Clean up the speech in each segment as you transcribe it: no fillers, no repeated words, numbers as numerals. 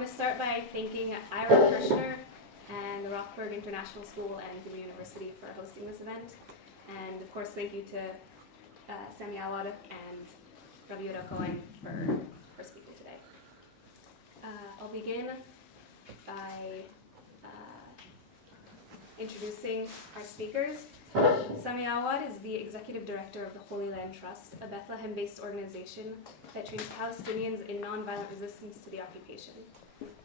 want to start by thanking Ira Kirshner and the Rothberg International School and the University for hosting this event. And of course, thank you to Sami Awad and Rabbi Yehuda HaKohen for speaking today. I'll begin by introducing our speakers. Sami Awad is the Executive Director of the Holy Land Trust, a Bethlehem-based organization that trains Palestinians in nonviolent resistance to the occupation.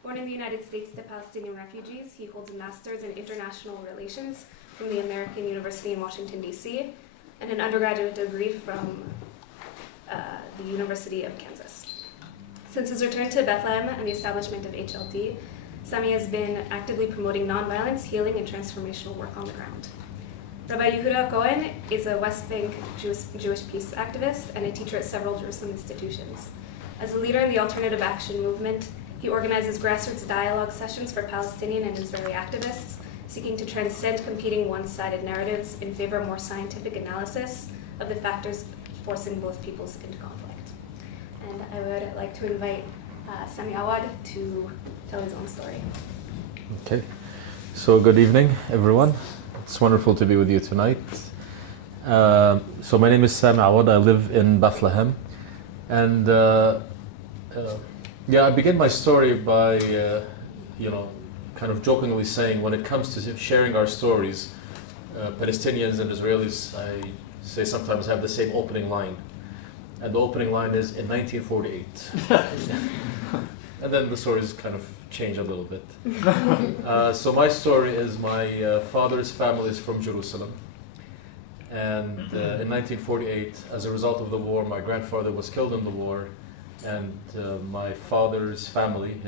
Born in the United States to Palestinian refugees, he holds a master's in international relations from the American University in Washington, D.C., and an undergraduate degree from the University of Kansas. Since his return to Bethlehem and the establishment of HLT, Sami has been actively promoting nonviolence, healing, and transformational work on the ground. Rabbi Yehuda HaKohen is a West Bank Jewish peace activist and a teacher at several Jerusalem institutions. As a leader in the alternative action movement, he organizes grassroots dialogue sessions for Palestinian and Israeli activists, seeking to transcend competing one-sided narratives in favor of more scientific analysis of the factors forcing both peoples into conflict. And I would like to invite Sami Awad to tell his own story. Okay, so good evening, everyone. It's wonderful to be with you tonight. So my name is Sami Awad. I live in Bethlehem, and I begin my story by, kind of jokingly saying, when it comes to sharing our stories, Palestinians and Israelis, I say sometimes have the same opening line, and the opening line is in 1948. And then the stories kind of change a little bit. So my story is my father's family is from Jerusalem. And in 1948, as a result of the war, my grandfather was killed in the war. And my father's family,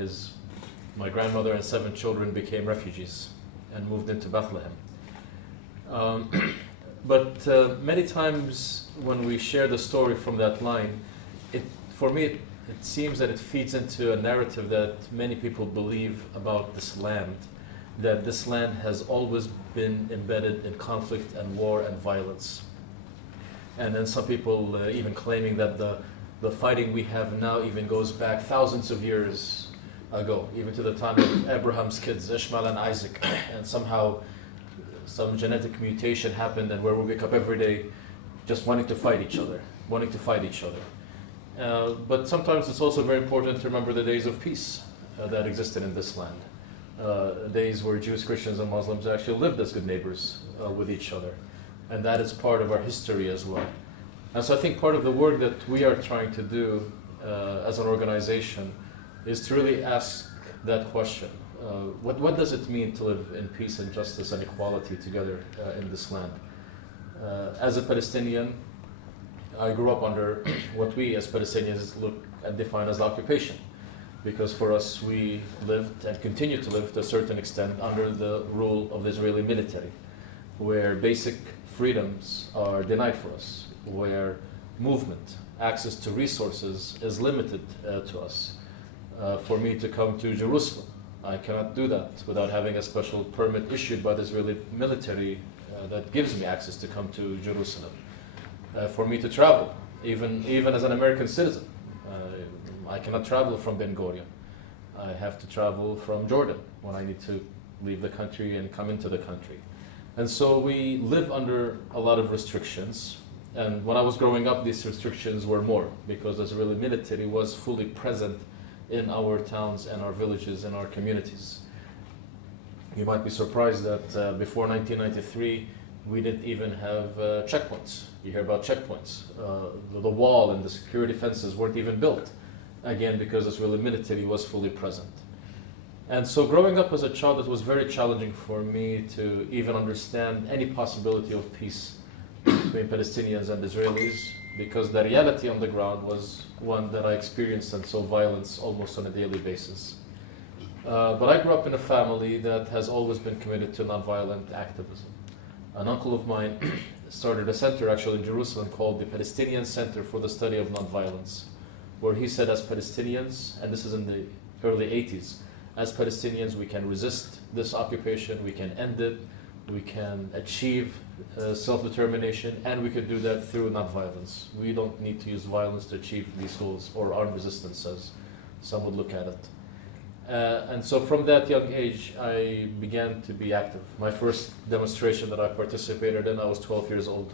my grandmother and 7 children, became refugees and moved into Bethlehem. But many times when we share the story from that line, for me, it seems that it feeds into a narrative that many people believe about this land, that this land has always been embedded in conflict and war and violence. And then some people even claiming that the fighting we have now even goes back thousands of years ago, even to the time of Abraham's kids, Ishmael and Isaac, and somehow some genetic mutation happened and where we wake up every day just wanting to fight each other. But sometimes it's also very important to remember the days of peace that existed in this land. Days where Jews, Christians, and Muslims actually lived as good neighbors with each other. And that is part of our history as well. And so I think part of the work that we are trying to do as an organization is to really ask that question. What does it mean to live in peace and justice and equality together in this land? As a Palestinian, I grew up under what we as Palestinians look and define as occupation, because for us we lived and continue to live to a certain extent under the rule of the Israeli military, where basic freedoms are denied for us, where movement, access to resources is limited to us. For me to come to Jerusalem, I cannot do that without having a special permit issued by the Israeli military that gives me access to come to Jerusalem. For me to travel, even as an American citizen, I cannot travel from Ben Gurion. I have to travel from Jordan when I need to leave the country and come into the country. And so we live under a lot of restrictions. And when I was growing up, these restrictions were more, because the Israeli military was fully present in our towns and our villages and our communities. You might be surprised that before 1993, we didn't even have checkpoints. You hear about checkpoints. The wall and the security fences weren't even built, again, because the Israeli military was fully present. And so growing up as a child, it was very challenging for me to even understand any possibility of peace between Palestinians and Israelis, because the reality on the ground was one that I experienced and saw violence almost on a daily basis. But I grew up in a family that has always been committed to nonviolent activism. An uncle of mine started a center actually in Jerusalem called the Palestinian Center for the Study of Nonviolence, where he said as Palestinians, and this is in the early 80s, as Palestinians we can resist this occupation, we can end it, we can achieve self-determination, and we could do that through nonviolence. We don't need to use violence to achieve these goals, or armed resistance as some would look at it. And so from that young age, I began to be active. My first demonstration that I participated in, I was 12 years old,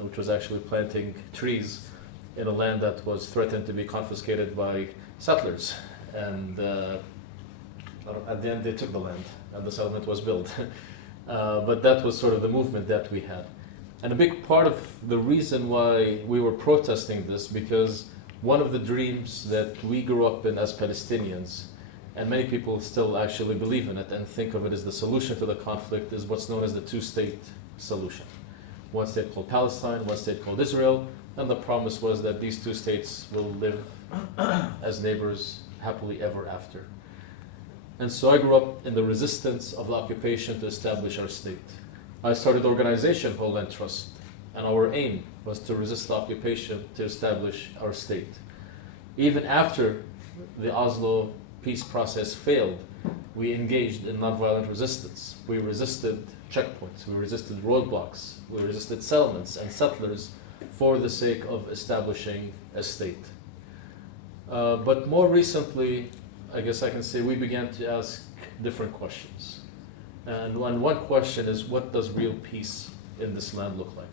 which was actually planting trees in a land that was threatened to be confiscated by settlers. And at the end, they took the land, and the settlement was built. But that was sort of the movement that we had. And a big part of the reason why we were protesting this, because one of the dreams that we grew up in as Palestinians, and many people still actually believe in it and think of it as the solution to the conflict, is what's known as the two-state solution. One state called Palestine, one state called Israel, and the promise was that these two states will live as neighbors happily ever after. And so I grew up in the resistance of the occupation to establish our state. I started an organization, Whole Land Trust, and our aim was to resist the occupation to establish our state. Even after the Oslo peace process failed, we engaged in nonviolent resistance. We resisted checkpoints, we resisted roadblocks, we resisted settlements and settlers for the sake of establishing a state. But more recently, I guess I can say we began to ask different questions. And one question is, what does real peace in this land look like?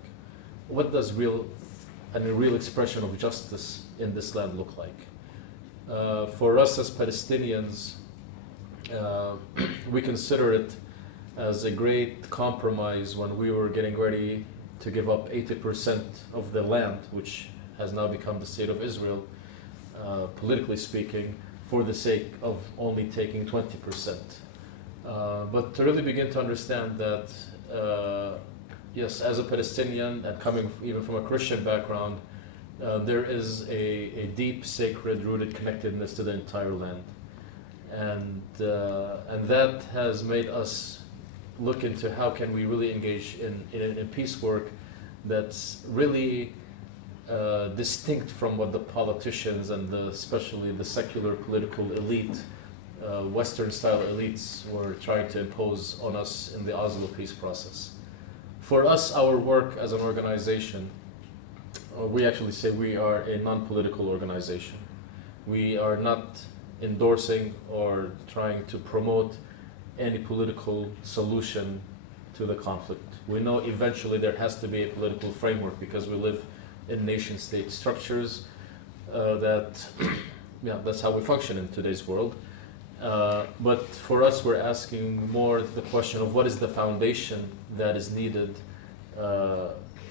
What does a real expression of justice in this land look like? For us as Palestinians, we consider it as a great compromise when we were getting ready to give up 80% of the land, which has now become the state of Israel, politically speaking, for the sake of only taking 20%. But to really begin to understand that, yes, as a Palestinian and coming even from a Christian background, there is a deep, sacred, rooted connectedness to the entire land. And that has made us look into how can we really engage in peace work that's really distinct from what the politicians and especially the secular political elite, Western-style elites, were trying to impose on us in the Oslo peace process. For us, our work as an organization, we actually say we are a non-political organization. We are not endorsing or trying to promote any political solution to the conflict. We know eventually there has to be a political framework because we live in nation-state structures that's how we function in today's world. But for us, we're asking more the question of what is the foundation that is needed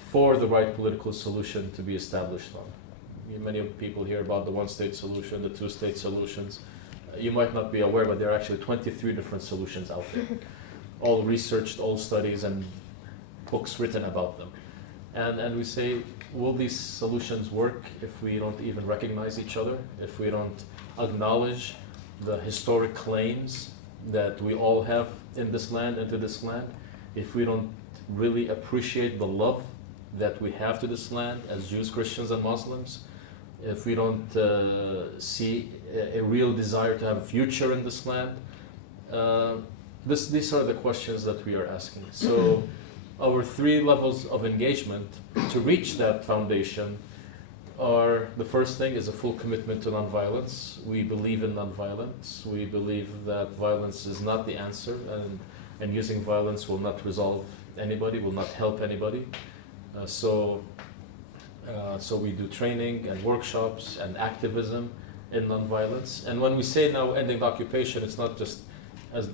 for the right political solution to be established on. Many people hear about the one-state solution, the two-state solutions. You might not be aware, but there are actually 23 different solutions out there, all researched, all studies, and books written about them. And we say, will these solutions work if we don't even recognize each other, if we don't acknowledge the historic claims that we all have in this land and to this land, if we don't really appreciate the love that we have to this land as Jews, Christians, and Muslims, if we don't see a real desire to have a future in this land, these are the questions that we are asking. So our 3 levels of engagement to reach that foundation are, the first thing is a full commitment to nonviolence. We believe in nonviolence. We believe that violence is not the answer, and using violence will not resolve anybody, will not help anybody. So we do training and workshops and activism in nonviolence. And when we say now ending the occupation, it's not just as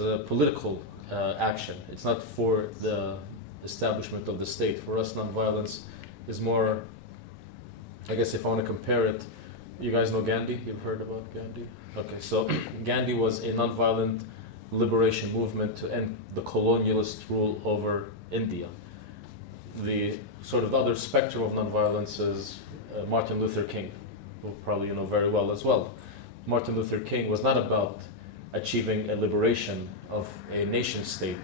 a political action. It's not for the establishment of the state. For us, nonviolence is more, I guess if I want to compare it, you guys know Gandhi? You've heard about Gandhi? Okay, so Gandhi was a nonviolent liberation movement to end the colonialist rule over India. The sort of other spectrum of nonviolence is Martin Luther King, who probably you know very well as well. Martin Luther King was not about achieving a liberation of a nation state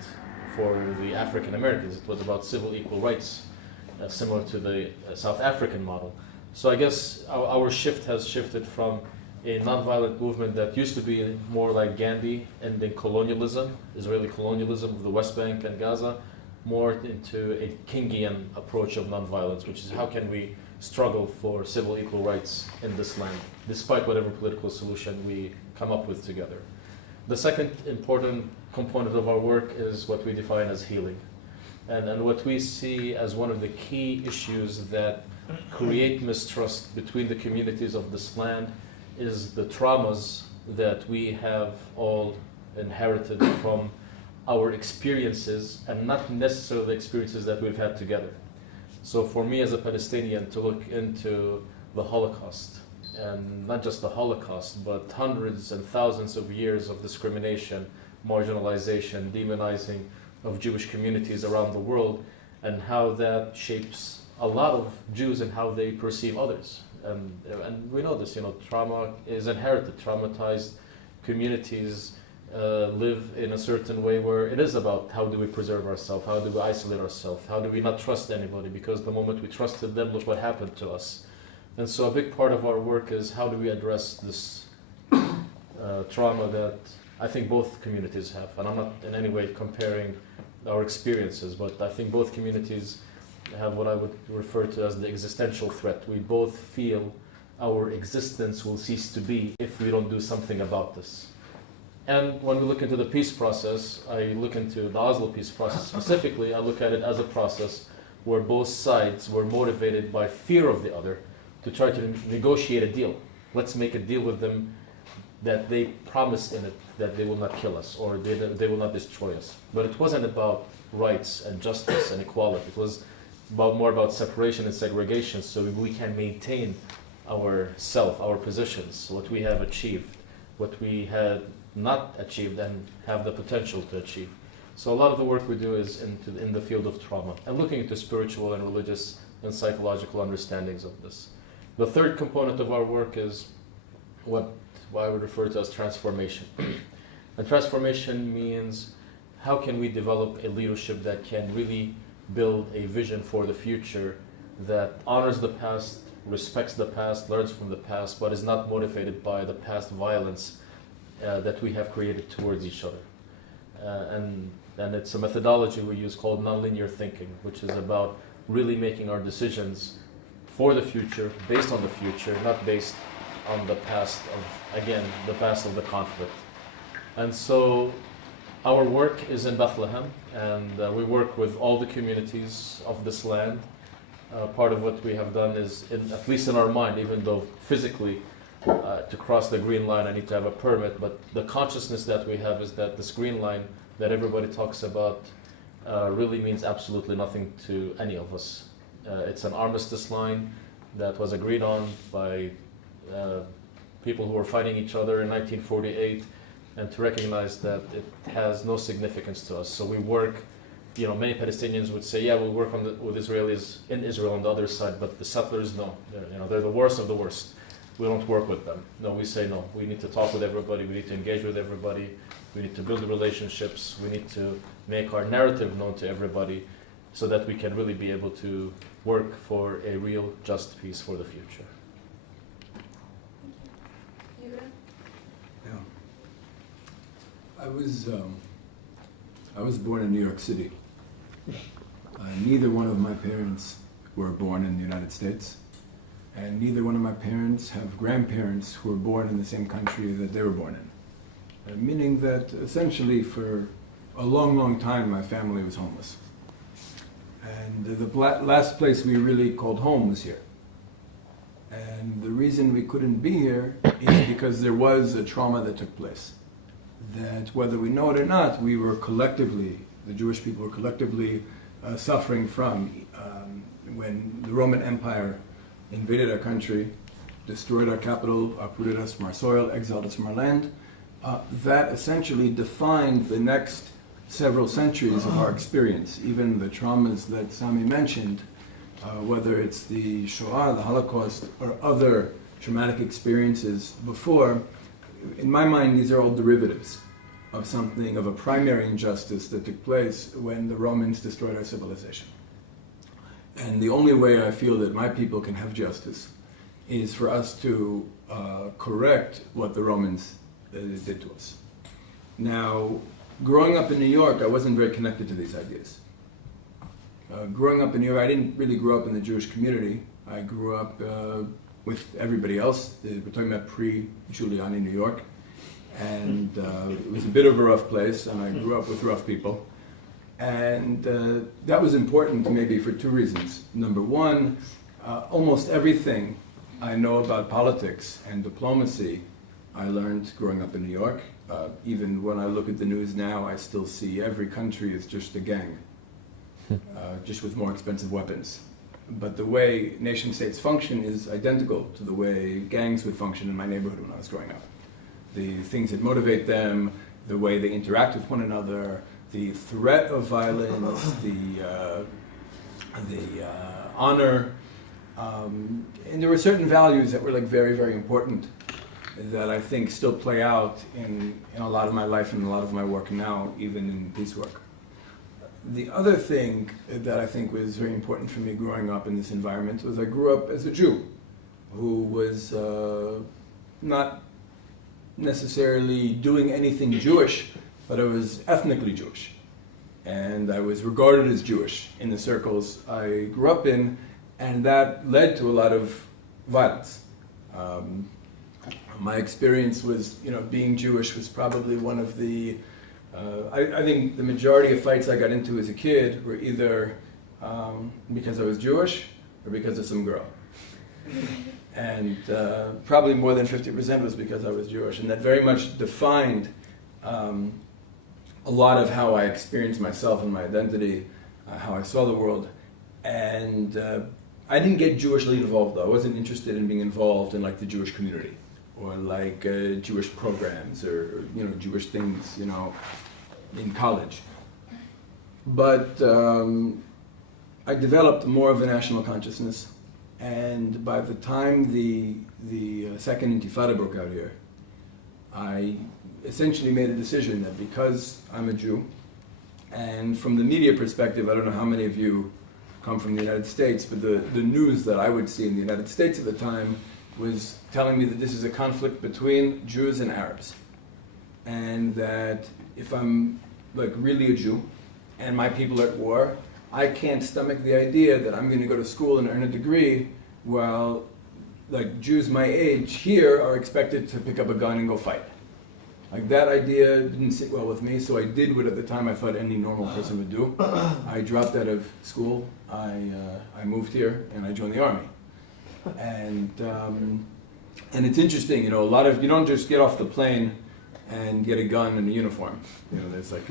for the African Americans. It was about civil equal rights, similar to the South African model. So I guess our shift has shifted from a nonviolent movement that used to be more like Gandhi ending colonialism, Israeli colonialism of the West Bank and Gaza, more into a Kingian approach of nonviolence, which is how can we struggle for civil equal rights in this land, despite whatever political solution we come up with together. The second important component of our work is what we define as healing. And what we see as one of the key issues that create mistrust between the communities of this land is the traumas that we have all inherited from our experiences, and not necessarily the experiences that we've had together. So for me as a Palestinian to look into the Holocaust, and not just the Holocaust, but hundreds and thousands of years of discrimination, marginalization, demonizing of Jewish communities around the world, and how that shapes a lot of Jews and how they perceive others. And we know this, trauma is inherited. Traumatized communities live in a certain way where it is about how do we preserve ourselves, how do we isolate ourselves, how do we not trust anybody, because the moment we trusted them, look what happened to us. And so a big part of our work is how do we address this trauma that I think both communities have. And I'm not in any way comparing our experiences, but I think both communities have what I would refer to as the existential threat. We both feel our existence will cease to be if we don't do something about this. And when we look into the peace process, I look into the Oslo peace process specifically, I look at it as a process where both sides were motivated by fear of the other to try to negotiate a deal. Let's make a deal with them that they promise in it that they will not kill us or they will not destroy us. But it wasn't about rights and justice and equality. It was more about separation and segregation, so we can maintain our self, our positions, what we have achieved, what we had not achieved and have the potential to achieve. So a lot of the work we do is in the field of trauma and looking into spiritual and religious and psychological understandings of this. The third component of our work is what I would refer to as transformation. And transformation means how can we develop a leadership that can really build a vision for the future that honors the past, respects the past, learns from the past, but is not motivated by the past violence that we have created towards each other. And it's a methodology we use called nonlinear thinking, which is about really making our decisions for the future, based on the future, not based on the past of the conflict. And so our work is in Bethlehem, and we work with all the communities of this land. Part of what we have done is, at least in our mind, even though physically to cross the green line I need to have a permit, but the consciousness that we have is that this green line that everybody talks about really means absolutely nothing to any of us. It's an armistice line that was agreed on by people who were fighting each other in 1948, and to recognize that it has no significance to us. So we work, many Palestinians would say, yeah, we'll work with Israelis in Israel on the other side, but the settlers, no. They're the worst of the worst. We don't work with them. No, we say no. We need to talk with everybody. We need to engage with everybody. We need to build relationships. We need to make our narrative known to everybody so that we can really be able to work for a real just peace for the future. Yehuda? Yeah. I was born in New York City. Neither one of my parents were born in the United States, and neither one of my parents have grandparents who were born in the same country that they were born in. Meaning that essentially for a long, long time my family was homeless. And the last place we really called home was here. And the reason we couldn't be here is because there was a trauma that took place. That whether we know it or not, we were collectively, the Jewish people were collectively suffering from when the Roman Empire invaded our country, destroyed our capital, uprooted us from our soil, exiled us from our land. That essentially defined the next several centuries of our experience. Even the traumas that Sami mentioned, whether it's the Shoah, the Holocaust, or other traumatic experiences before, in my mind, these are all derivatives of something, of a primary injustice that took place when the Romans destroyed our civilization. And the only way I feel that my people can have justice is for us to correct what the Romans did to us. Now, growing up in New York, I wasn't very connected to these ideas. Growing up in New York, I didn't really grow up in the Jewish community. I grew up with everybody else. We're talking about pre-Giuliani New York. And it was a bit of a rough place, and I grew up with rough people. And that was important maybe for two reasons. Number one, almost everything I know about politics and diplomacy I learned growing up in New York. Even when I look at the news now, I still see every country is just a gang, just with more expensive weapons. But the way nation states function is identical to the way gangs would function in my neighborhood when I was growing up. The things that motivate them, the way they interact with one another, the threat of violence, the honor, and there were certain values that were like very, very important that I think still play out in a lot of my life and a lot of my work now, even in peace work. The other thing that I think was very important for me growing up in this environment was I grew up as a Jew who was not necessarily doing anything Jewish, but I was ethnically Jewish. And I was regarded as Jewish in the circles I grew up in, and that led to a lot of violence. My experience was, being Jewish was probably one of the, I think the majority of fights I got into as a kid were either because I was Jewish or because of some girl. And probably more than 50% was because I was Jewish. And that very much defined a lot of how I experienced myself and my identity, how I saw the world. And I didn't get Jewishly involved, though. I wasn't interested in being involved in like the Jewish community or like Jewish programs or Jewish things, in college. But I developed more of a national consciousness. And by the time the second Intifada broke out here, I essentially made a decision that because I'm a Jew, and from the media perspective, I don't know how many of you come from the United States, but the news that I would see in the United States at the time was telling me that this is a conflict between Jews and Arabs. And that if I'm like really a Jew, and my people are at war, I can't stomach the idea that I'm going to go to school and earn a degree while like Jews my age here are expected to pick up a gun and go fight. Like that idea didn't sit well with me, so I did what at the time I thought any normal person would do. I dropped out of school, I moved here, and I joined the army. And it's interesting, you don't just get off the plane and get a gun and a uniform. There's like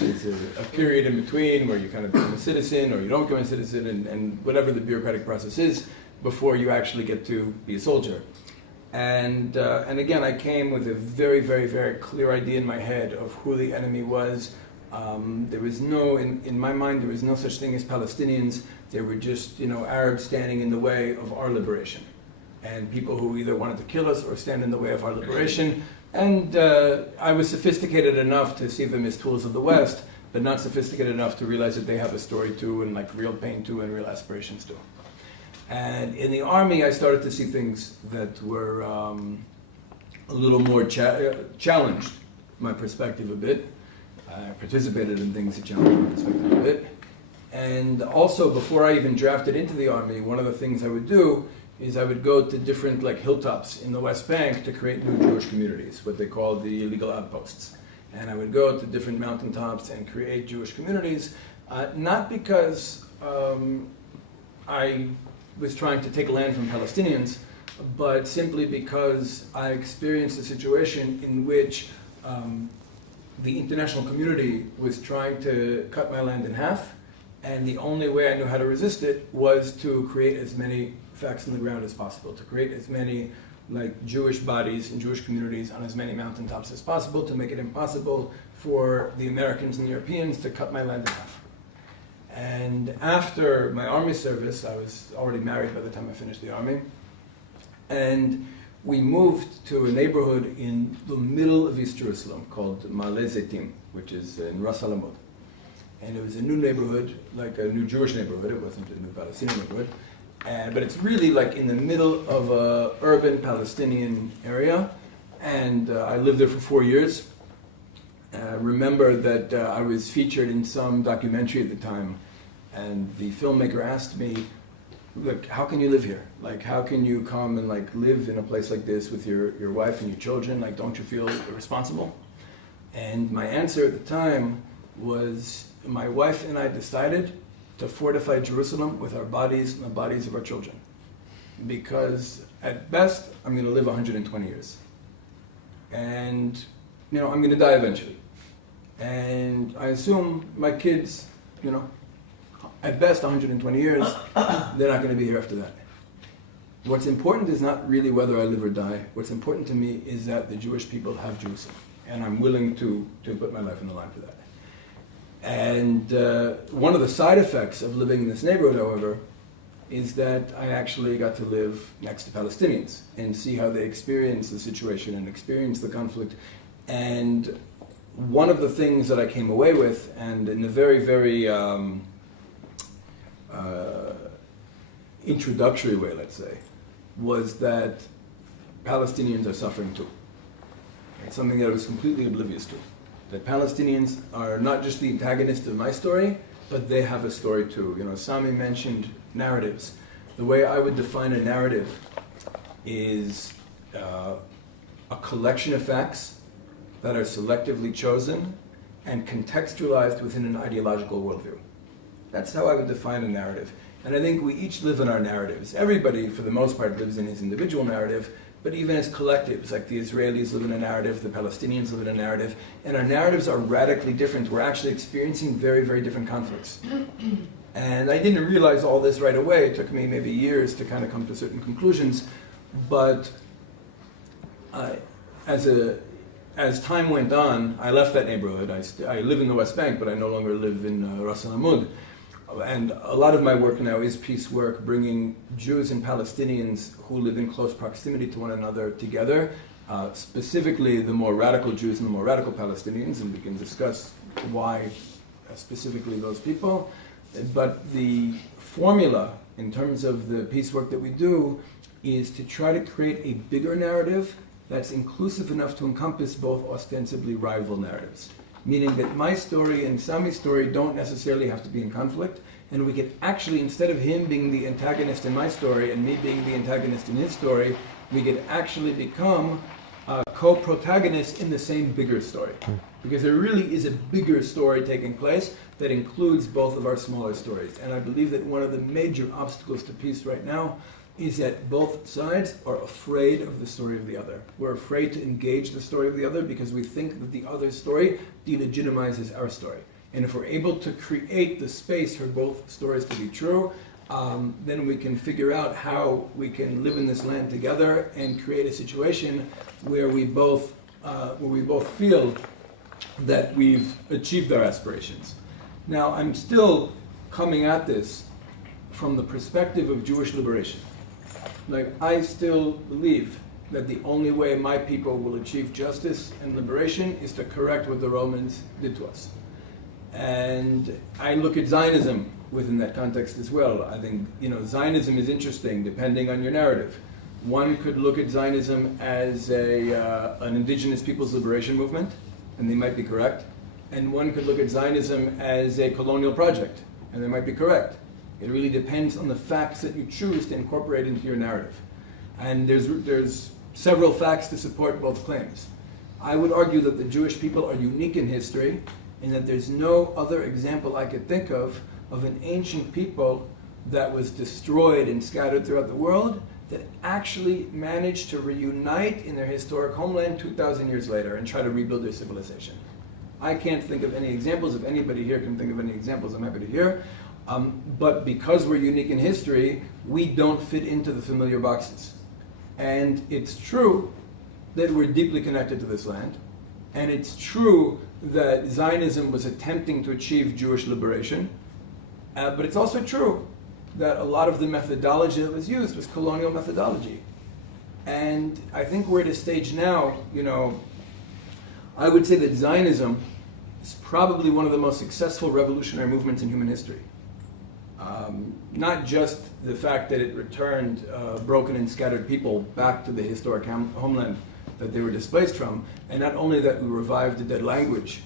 there's a period in between where you kind of become a citizen or you don't become a citizen and whatever the bureaucratic process is before you actually get to be a soldier. And again, I came with a very, very, very clear idea in my head of who the enemy was. There was no, in my mind, there was no such thing as Palestinians. They were just, Arabs standing in the way of our liberation. And people who either wanted to kill us or stand in the way of our liberation. And I was sophisticated enough to see them as tools of the West, but not sophisticated enough to realize that they have a story too, and like real pain too, and real aspirations too. And in the army, I started to see things that were a little more challenged my perspective a bit. I participated in things that challenged my perspective a bit. And also, before I even drafted into the army, one of the things I would do is I would go to different like hilltops in the West Bank to create new Jewish communities, what they call the illegal outposts. And I would go to different mountaintops and create Jewish communities, not because I was trying to take land from Palestinians, but simply because I experienced a situation in which the international community was trying to cut my land in half, and the only way I knew how to resist it was to create as many facts on the ground as possible, to create as many like Jewish bodies and Jewish communities on as many mountaintops as possible to make it impossible for the Americans and the Europeans to cut my land in half. And after my army service, I was already married by the time I finished the army, and we moved to a neighborhood in the middle of East Jerusalem called Ma'ale Zeitim, which is in Ras Al Amod. And it was a new neighborhood, like a new Jewish neighborhood. It wasn't a new Palestinian neighborhood. But it's really like in the middle of a urban Palestinian area. And I lived there for 4 years. Remember that I was featured in some documentary at the time. And the filmmaker asked me, look, how can you live here? Like, how can you come and like live in a place like this with your wife and your children? Like, don't you feel responsible? And my answer at the time was, my wife and I decided to fortify Jerusalem with our bodies and the bodies of our children. Because at best, I'm going to live 120 years. And, I'm going to die eventually. And I assume my kids, at best 120 years, they're not going to be here after that. What's important is not really whether I live or die. What's important to me is that the Jewish people have Jerusalem. And I'm willing to put my life on the line for that. And one of the side effects of living in this neighborhood, however, is that I actually got to live next to Palestinians and see how they experience the situation and experience the conflict. And one of the things that I came away with, and in a very, very introductory way, let's say, was that Palestinians are suffering too. It's something that I was completely oblivious to. That Palestinians are not just the antagonist of my story, but they have a story too. Sami mentioned narratives. The way I would define a narrative is a collection of facts that are selectively chosen and contextualized within an ideological worldview. That's how I would define a narrative. And I think we each live in our narratives. Everybody, for the most part, lives in his individual narrative, but even as collectives, like the Israelis live in a narrative, the Palestinians live in a narrative, and our narratives are radically different. We're actually experiencing very, very different conflicts. And I didn't realize all this right away. It took me maybe years to kind of come to certain conclusions. But as time went on, I left that neighborhood. I live in the West Bank, but I no longer live in Ras Al Amud. And a lot of my work now is peace work, bringing Jews and Palestinians who live in close proximity to one another together, specifically the more radical Jews and the more radical Palestinians, and we can discuss why specifically those people. But the formula in terms of the peace work that we do is to try to create a bigger narrative that's inclusive enough to encompass both ostensibly rival narratives. Meaning that my story and Sami's story don't necessarily have to be in conflict, and we could actually, instead of him being the antagonist in my story and me being the antagonist in his story, we could actually become co-protagonists in the same bigger story. Because there really is a bigger story taking place that includes both of our smaller stories. And I believe that one of the major obstacles to peace right now is that both sides are afraid of the story of the other. We're afraid to engage the story of the other because we think that the other story delegitimizes our story. And if we're able to create the space for both stories to be true, then we can figure out how we can live in this land together and create a situation where we both feel that we've achieved our aspirations. Now, I'm still coming at this from the perspective of Jewish liberation. Like, I still believe that the only way my people will achieve justice and liberation is to correct what the Romans did to us. And I look at Zionism within that context as well. I think, Zionism is interesting depending on your narrative. One could look at Zionism as an indigenous people's liberation movement, and they might be correct. And one could look at Zionism as a colonial project, and they might be correct. It really depends on the facts that you choose to incorporate into your narrative. And there's several facts to support both claims. I would argue that the Jewish people are unique in history, and that there's no other example I could think of an ancient people that was destroyed and scattered throughout the world that actually managed to reunite in their historic homeland 2,000 years later and try to rebuild their civilization. I can't think of any examples. If anybody here can think of any examples, I'm happy to hear. But because we're unique in history, we don't fit into the familiar boxes. And it's true that we're deeply connected to this land. And it's true that Zionism was attempting to achieve Jewish liberation. But it's also true that a lot of the methodology that was used was colonial methodology. And I think we're at a stage now, I would say that Zionism is probably one of the most successful revolutionary movements in human history. Not just the fact that it returned broken and scattered people back to the historic homeland that they were displaced from, and not only that we revived the dead language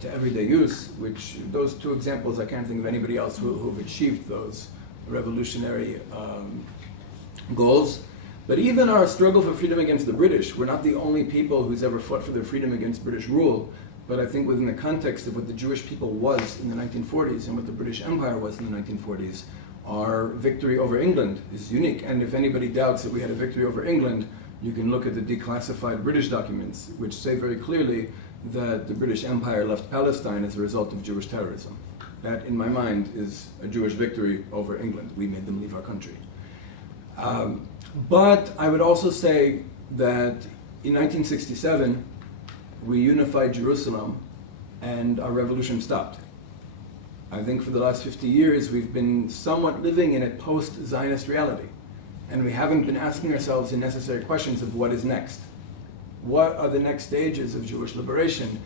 to everyday use, which those two examples, I can't think of anybody else who've achieved those revolutionary goals. But even our struggle for freedom against the British, we're not the only people who's ever fought for their freedom against British rule. But I think within the context of what the Jewish people was in the 1940s and what the British Empire was in the 1940s, our victory over England is unique. And if anybody doubts that we had a victory over England, you can look at the declassified British documents, which say very clearly that the British Empire left Palestine as a result of Jewish terrorism. That, in my mind, is a Jewish victory over England. We made them leave our country. But I would also say that in 1967, we unified Jerusalem and our revolution stopped. I think for the last 50 years, we've been somewhat living in a post-Zionist reality. And we haven't been asking ourselves the necessary questions of what is next. What are the next stages of Jewish liberation?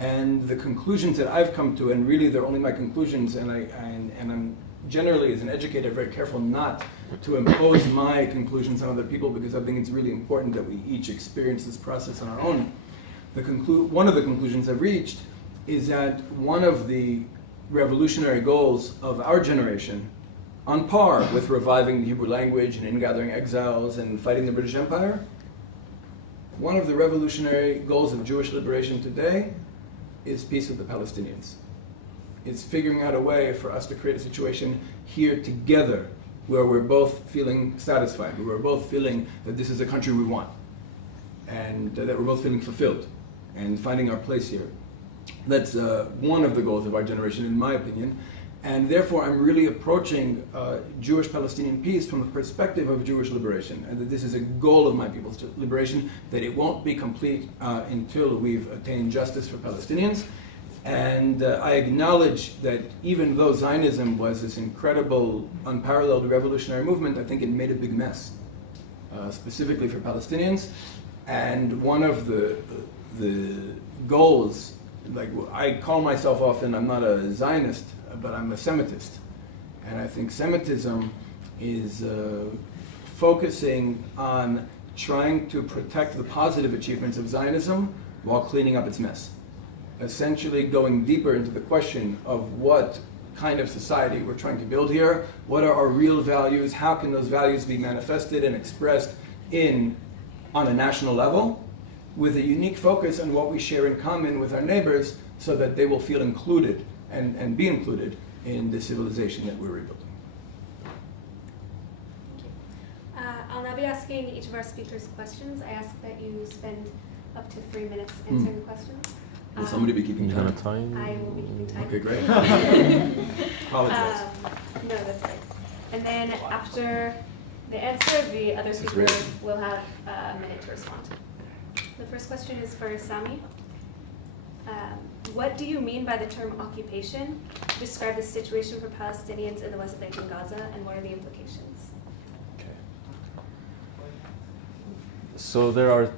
And the conclusions that I've come to, and really they're only my conclusions, and I'm generally, as an educator, very careful not to impose my conclusions on other people, because I think it's really important that we each experience this process on our own. One of the conclusions I've reached is that one of the revolutionary goals of our generation, on par with reviving the Hebrew language and ingathering exiles and fighting the British Empire, one of the revolutionary goals of Jewish liberation today is peace with the Palestinians. It's figuring out a way for us to create a situation here together where we're both feeling satisfied, where we're both feeling that this is a country we want, and that we're both feeling fulfilled and finding our place here. That's one of the goals of our generation, in my opinion. And therefore, I'm really approaching Jewish-Palestinian peace from the perspective of Jewish liberation, and that this is a goal of my people's liberation, that it won't be complete until we've attained justice for Palestinians. And I acknowledge that even though Zionism was this incredible, unparalleled revolutionary movement, I think it made a big mess, specifically for Palestinians. And one of the goals, like I call myself often, I'm not a Zionist, but I'm a Semitist. And I think Semitism is focusing on trying to protect the positive achievements of Zionism while cleaning up its mess. Essentially going deeper into the question of what kind of society we're trying to build here, what are our real values, how can those values be manifested and expressed on a national level, with a unique focus on what we share in common with our neighbors so that they will feel included and be included in the civilization that we're rebuilding. Thank you. I'll now be asking each of our speakers questions. I ask that you spend up to 3 minutes answering the questions. Will somebody be keeping time? I will be keeping time. Okay, great. Apologize. No, that's right. And then after the answer, the other speaker will have a minute to respond. The first question is for Sami. What do you mean by the term occupation? Describe the situation for Palestinians in the West Bank and Gaza, and what are the implications? Okay. So there are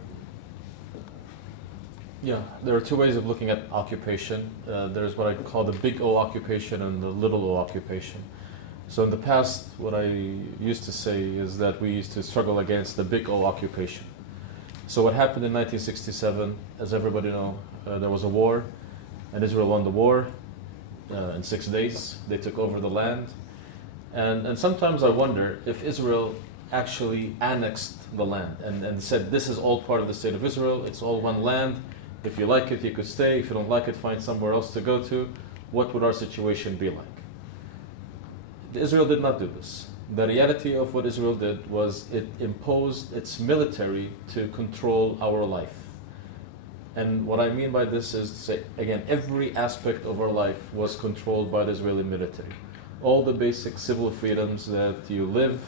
two ways of looking at occupation. There's what I call the big O occupation and the little O occupation. So in the past, what I used to say is that we used to struggle against the big O occupation. So what happened in 1967, as everybody knows, there was a war, and Israel won the war in 6 days. They took over the land. And sometimes I wonder if Israel actually annexed the land and said, this is all part of the state of Israel, it's all one land. If you like it, you could stay. If you don't like it, find somewhere else to go to. What would our situation be like? Israel did not do this. The reality of what Israel did was it imposed its military to control our life. And what I mean by this is to say, again, every aspect of our life was controlled by the Israeli military. All the basic civil freedoms that you live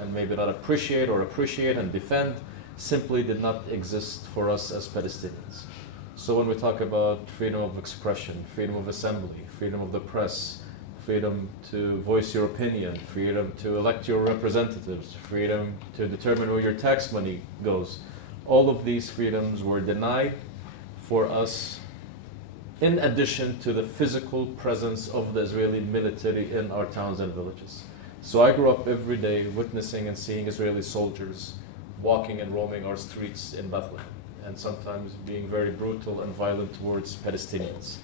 and maybe not appreciate and defend simply did not exist for us as Palestinians. So when we talk about freedom of expression, freedom of assembly, freedom of the press, freedom to voice your opinion, freedom to elect your representatives, freedom to determine where your tax money goes, all of these freedoms were denied for us in addition to the physical presence of the Israeli military in our towns and villages. So I grew up every day witnessing and seeing Israeli soldiers walking and roaming our streets in Bethlehem, and sometimes being very brutal and violent towards Palestinians.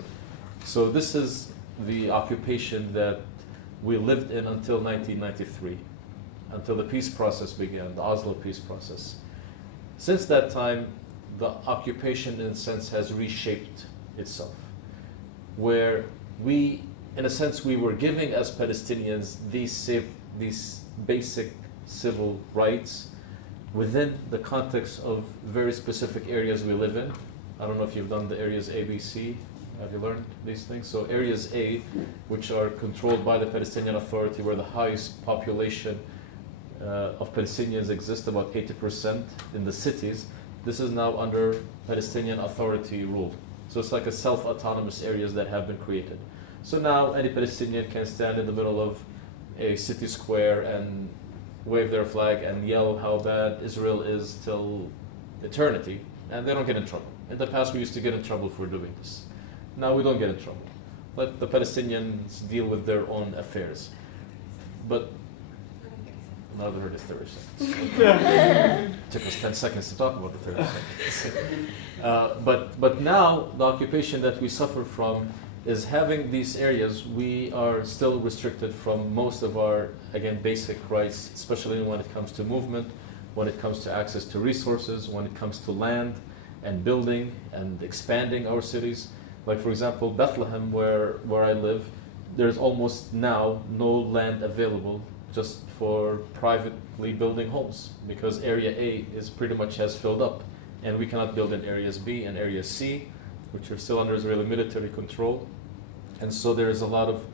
So this is the occupation that we lived in until 1993, until the peace process began, the Oslo peace process. Since that time, the occupation, in a sense, has reshaped itself, where we, in a sense, we were giving as Palestinians these basic civil rights within the context of very specific areas we live in. I don't know if you've done the areas A, B, C. Have you learned these things? So areas A, which are controlled by the Palestinian Authority, where the highest population of Palestinians exist, about 80% in the cities, this is now under Palestinian Authority rule. So it's like a self-autonomous areas that have been created. So now any Palestinian can stand in the middle of a city square and wave their flag and yell how bad Israel is till eternity, and they don't get in trouble. In the past, we used to get in trouble for doing this. Now we don't get in trouble. Let the Palestinians deal with their own affairs. But another 30 seconds. Took us 10 seconds to talk about the 30 seconds. But now the occupation that we suffer from is having these areas. We are still restricted from most of our, again, basic rights, especially when it comes to movement, when it comes to access to resources, when it comes to land and building and expanding our cities. Like, for example, Bethlehem, where I live, there's almost now no land available just for privately building homes, because area A is pretty much has filled up, and we cannot build in areas B and area C, which are still under Israeli military control. And so there is a lot of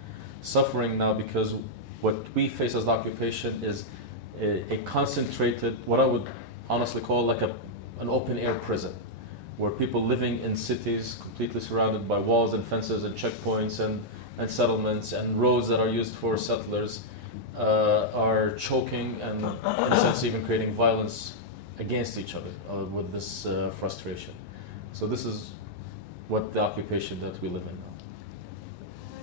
suffering now, because what we face as the occupation is a concentrated, what I would honestly call like an open air prison, where people living in cities completely surrounded by walls and fences and checkpoints and settlements and roads that are used for settlers are choking and, in a sense, even creating violence against each other with this frustration. So this is what the occupation that we live in now.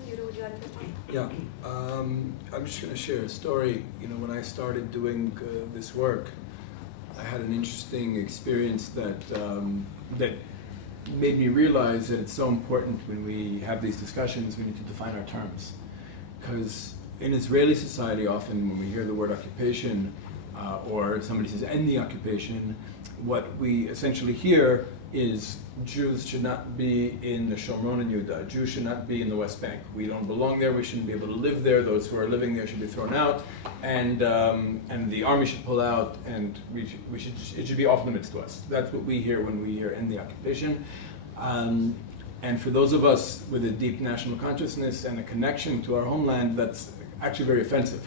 Yehuda, would you like to respond? Yeah, I'm just going to share a story. You know, when I started doing this work, I had an interesting experience that made me realize that it's so important when we have these discussions, we need to define our terms. Because in Israeli society, often when we hear the word occupation, or somebody says end the occupation, what we essentially hear is Jews should not be in the Shomron and Yehuda. Jews should not be in the West Bank. We don't belong there. We shouldn't be able to live there. Those who are living there should be thrown out, and the army should pull out, and it should be off limits to us. That's what we hear when we hear end the occupation. And for those of us with a deep national consciousness and a connection to our homeland, that's actually very offensive.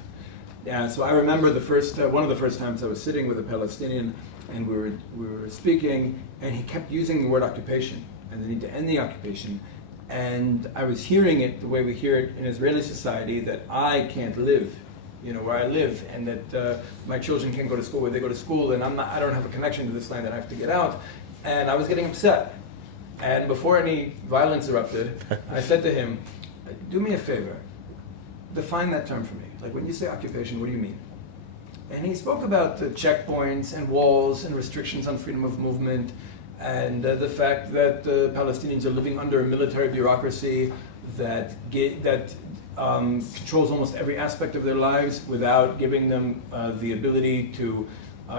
So I remember one of the first times I was sitting with a Palestinian, and we were speaking, and he kept using the word occupation and the need to end the occupation. And I was hearing it the way we hear it in Israeli society, that I can't live, where I live, and that my children can't go to school where they go to school, and I don't have a connection to this land, and I have to get out. And I was getting upset. And before any violence erupted, I said to him, do me a favor, define that term for me. Like, when you say occupation, what do you mean? And he spoke about checkpoints and walls and restrictions on freedom of movement, and the fact that Palestinians are living under a military bureaucracy that controls almost every aspect of their lives without giving them the ability to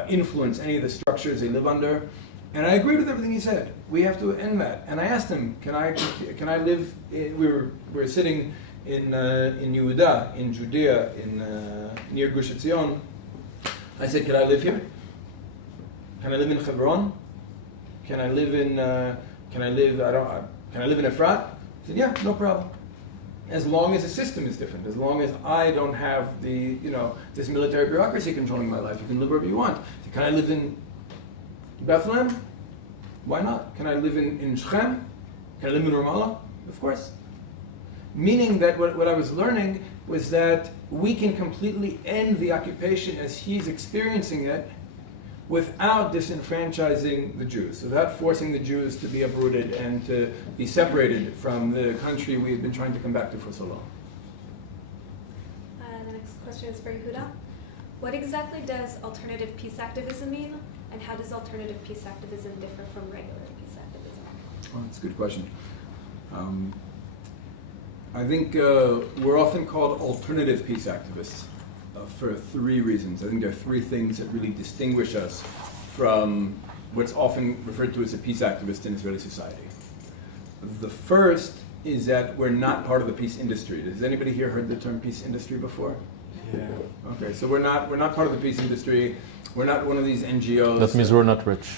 influence any of the structures they live under. And I agreed with everything he said. We have to end that. And I asked him, can I live? We were sitting in Yehuda, in Judea, near Gush Etzion. I said, can I live here? Can I live in Hebron? Can I live in Efrat? He said, yeah, no problem. As long as the system is different, as long as I don't have this military bureaucracy controlling my life, you can live wherever you want. So can I live in Bethlehem? Why not? Can I live in Shechem? Can I live in Ramallah? Of course. Meaning that what I was learning was that we can completely end the occupation as he's experiencing it without disenfranchising the Jews, without forcing the Jews to be uprooted and to be separated from the country we've been trying to come back to for so long. The next question is for Yehuda. What exactly does alternative peace activism mean, and how does alternative peace activism differ from regular peace activism? Oh, that's a good question. I think we're often called alternative peace activists for three reasons. I think there are three things that really distinguish us from what's often referred to as a peace activist in Israeli society. The first is that we're not part of the peace industry. Has anybody here heard the term peace industry before? Yeah. Okay, so we're not part of the peace industry. We're not one of these NGOs. That means we're not rich.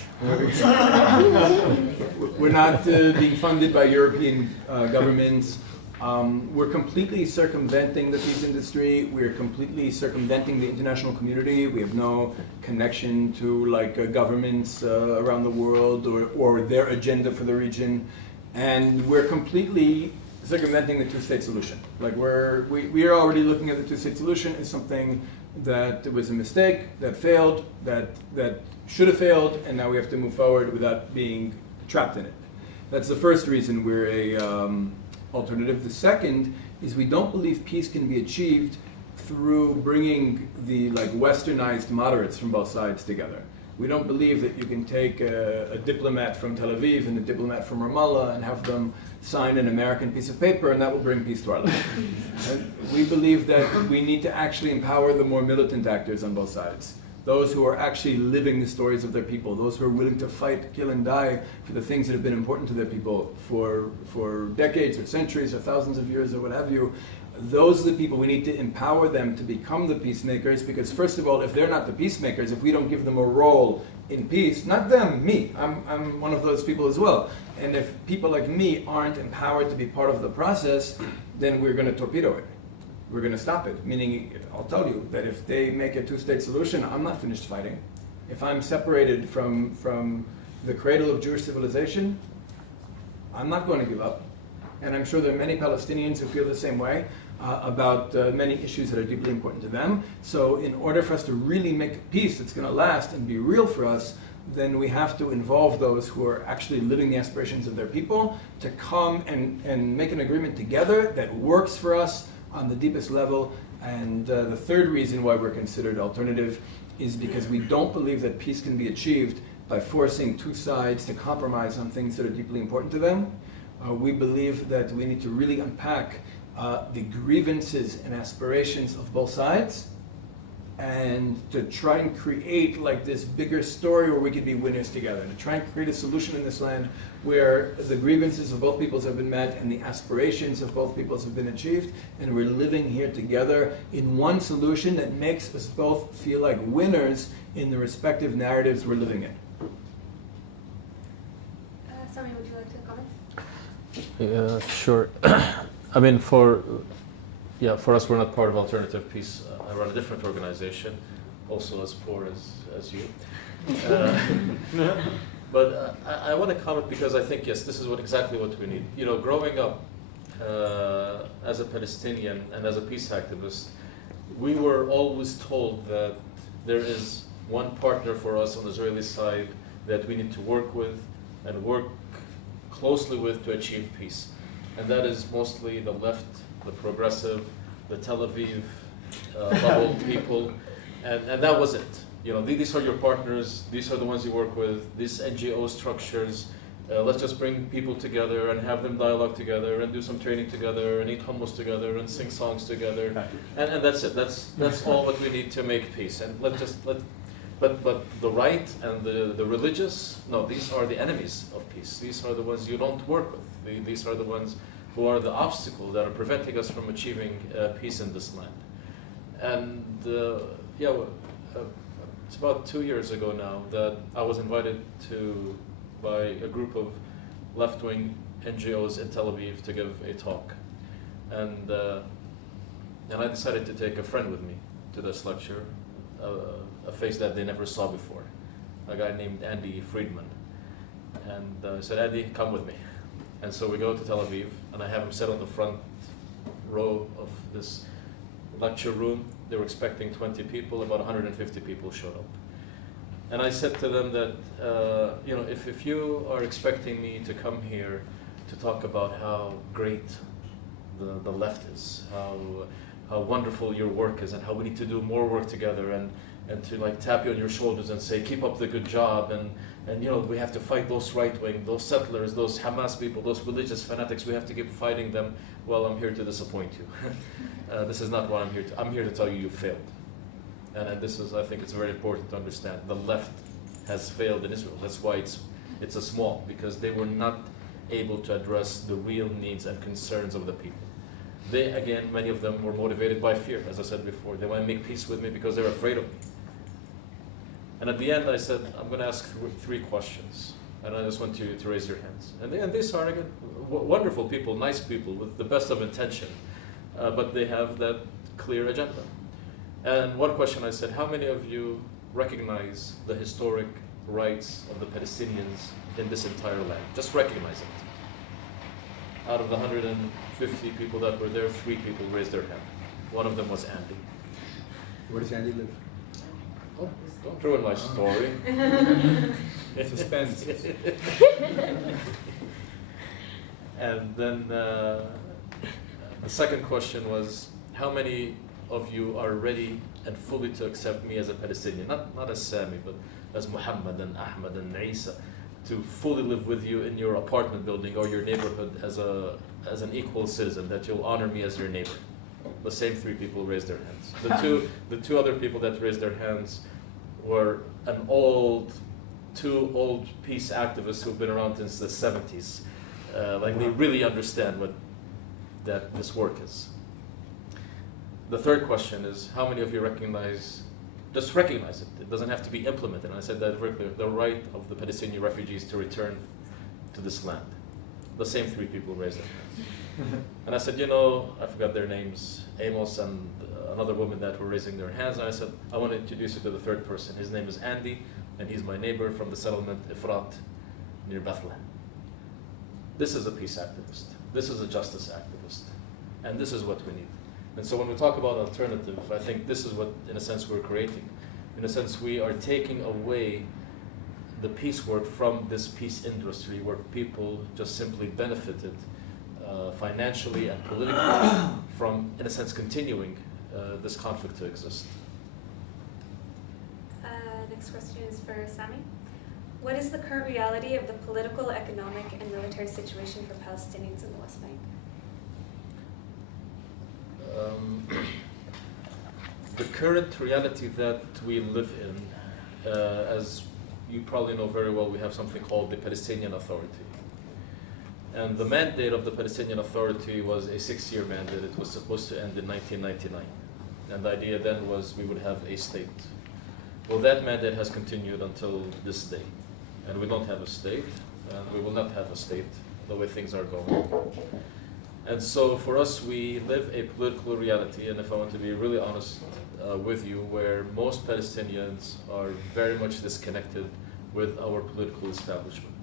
We're not being funded by European governments. We're completely circumventing the peace industry. We're completely circumventing the international community. We have no connection to governments around the world or their agenda for the region. And we're completely circumventing the two-state solution. We are already looking at the two-state solution as something that was a mistake, that failed, that should have failed, and now we have to move forward without being trapped in it. That's the first reason we're a alternative. The second is we don't believe peace can be achieved through bringing the westernized moderates from both sides together. We don't believe that you can take a diplomat from Tel Aviv and a diplomat from Ramallah and have them sign an American piece of paper and that will bring peace to our life. We believe that we need to actually empower the more militant actors on both sides. Those who are actually living the stories of their people, those who are willing to fight, kill, and die for the things that have been important to their people for decades or centuries or thousands of years or what have you. Those are the people we need to empower them to become the peacemakers, because first of all, if they're not the peacemakers, if we don't give them a role in peace, not them, me, I'm one of those people as well. And if people like me aren't empowered to be part of the process, then we're going to torpedo it. We're going to stop it. Meaning, I'll tell you that if they make a two-state solution, I'm not finished fighting. If I'm separated from the cradle of Jewish civilization, I'm not going to give up. And I'm sure there are many Palestinians who feel the same way about many issues that are deeply important to them. So in order for us to really make peace that's going to last and be real for us, then we have to involve those who are actually living the aspirations of their people to come and make an agreement together that works for us on the deepest level. And the third reason why we're considered alternative is because we don't believe that peace can be achieved by forcing two sides to compromise on things that are deeply important to them. We believe that we need to really unpack the grievances and aspirations of both sides and to try and create this bigger story where we could be winners together, to try and create a solution in this land where the grievances of both peoples have been met and the aspirations of both peoples have been achieved, and we're living here together in one solution that makes us both feel like winners in the respective narratives we're living in. Sami, would you like to comment? Sure. I mean, for us, we're not part of Alternative Peace. I run a different organization, also as poor as you. But I want to comment because I think, yes, this is exactly what we need. You know, growing up as a Palestinian and as a peace activist, we were always told that there is one partner for us on the Israeli side that we need to work with and work closely with to achieve peace. And that is mostly the left, the progressive, the Tel Aviv bubble people, and that was it. You know, these are your partners, these are the ones you work with, these NGO structures, let's just bring people together and have them dialogue together and do some training together and eat hummus together and sing songs together. And that's it, that's all what we need to make peace. And but the right and the religious, no, these are the enemies of peace. These are the ones you don't work with. These are the ones who are the obstacle that are preventing us from achieving peace in this land. And it's about 2 years ago now that I was invited by a group of left-wing NGOs in Tel Aviv to give a talk. And I decided to take a friend with me to this lecture, a face that they never saw before, a guy named Andy Friedman. And I said, Andy, come with me. And so we go to Tel Aviv, and I have him sit on the front row of this lecture room. They were expecting 20 people, about 150 people showed up. And I said to them that, if you are expecting me to come here to talk about how great the left is, how wonderful your work is, and how we need to do more work together, and and to like tap you on your shoulders and say, keep up the good job, and you know, we have to fight those right wing, those settlers, those Hamas people, those religious fanatics, we have to keep fighting them. Well, I'm here to disappoint you. This is not what I'm here to. I'm here to tell you failed. And this is, I think it's very important to understand. The left has failed in Israel. That's why it's a small, because they were not able to address the real needs and concerns of the people. They, again, many of them were motivated by fear, as I said before. They want to make peace with me because they're afraid of me. And at the end, I said, I'm going to ask three questions. And I just want you to raise your hands. And these are, again, wonderful people, nice people with the best of intention. But they have that clear agenda. And one question I said, how many of you recognize the historic rights of the Palestinians in this entire land? Just recognize it. Out of the 150 people that were there, 3 people raised their hand. One of them was Andy. Where does Andy live? Oh, don't ruin my story. Suspense. And then the second question was, how many of you are ready and fully to accept me as a Palestinian? Not as Sami, but as Muhammad and Ahmed and Isa, to fully live with you in your apartment building or your neighborhood as an equal citizen, that you'll honor me as your neighbor. The same 3 people raised their hands. The two other people that raised their hands were two old peace activists who've been around since the 70s. Like they really understand what that this work is. The third question is, how many of you recognize, just recognize it. It doesn't have to be implemented. And I said that very clearly, the right of the Palestinian refugees to return to this land. The same 3 people raised their hands. And I said, you know, I forgot their names, Amos and another woman that were raising their hands. And I said, I want to introduce you to the third person. His name is Andy, and he's my neighbor from the settlement Efrat near Bethlehem. This is a peace activist. This is a justice activist. And this is what we need. And so when we talk about alternative, I think this is what, in a sense, we're creating. In a sense, we are taking away the peace work from this peace industry where people just simply benefited financially and politically from, in a sense, continuing this conflict to exist. Next question is for Sami. What is the current reality of the political, economic, and military situation for Palestinians in the West Bank? The current reality that we live in, as you probably know very well, we have something called the Palestinian Authority. And the mandate of the Palestinian Authority was a 6-year mandate. It was supposed to end in 1999. And the idea then was we would have a state. Well, that mandate has continued until this day. And we don't have a state, and we will not have a state the way things are going. And so for us, we live a political reality, and if I want to be really honest with you, where most Palestinians are very much disconnected with our political establishment.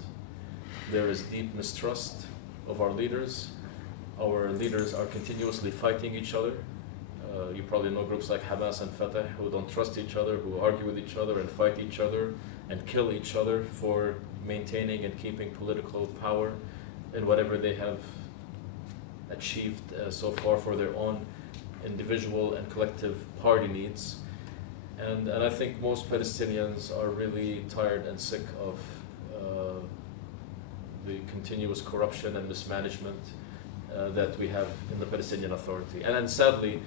There is deep mistrust of our leaders. Our leaders are continuously fighting each other. You probably know groups like Hamas and Fatah who don't trust each other, who argue with each other and fight each other and kill each other for maintaining and keeping political power in whatever they have achieved so far for their own individual and collective party needs. And I think most Palestinians are really tired and sick of the continuous corruption and mismanagement that we have in the Palestinian Authority. And then sadly,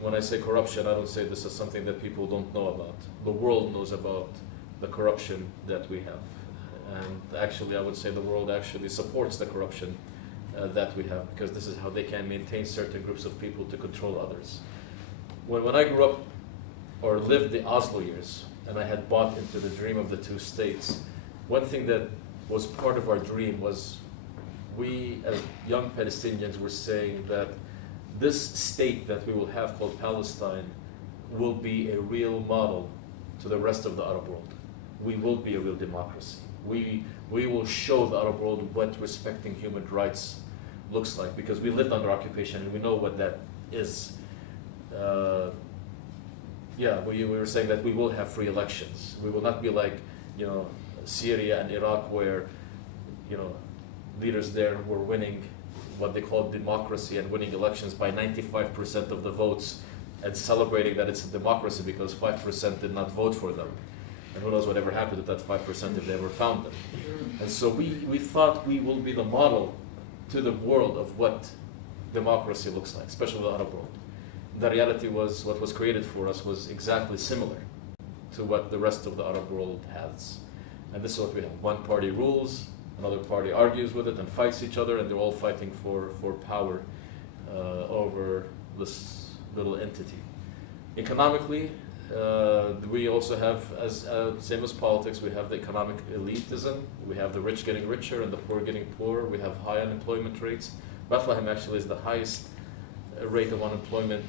when I say corruption, I don't say this is something that people don't know about. The world knows about the corruption that we have. And actually, I would say the world actually supports the corruption that we have, because this is how they can maintain certain groups of people to control others. When I grew up or lived the Oslo years, and I had bought into the dream of the 2 states, one thing that was part of our dream was we as young Palestinians were saying that this state that we will have called Palestine will be a real model to the rest of the Arab world. We will be a real democracy. We will show the Arab world what respecting human rights looks like, because we lived under occupation and we know what that is. We were saying that we will have free elections. We will not be like, Syria and Iraq, where, leaders there were winning what they call democracy and winning elections by 95% of the votes, and celebrating that it's a democracy because 5% did not vote for them. And who knows whatever happened to that 5% if they ever found them. And so we thought we will be the model to the world of what democracy looks like, especially the Arab world. The reality was what was created for us was exactly similar to what the rest of the Arab world has. And this is what we have. One party rules, another party argues with it and fights each other, and they're all fighting for power over this little entity. Economically, we also have, same as politics, we have the economic elitism. We have the rich getting richer and the poor getting poorer. We have high unemployment rates. Bethlehem actually is the highest rate of unemployment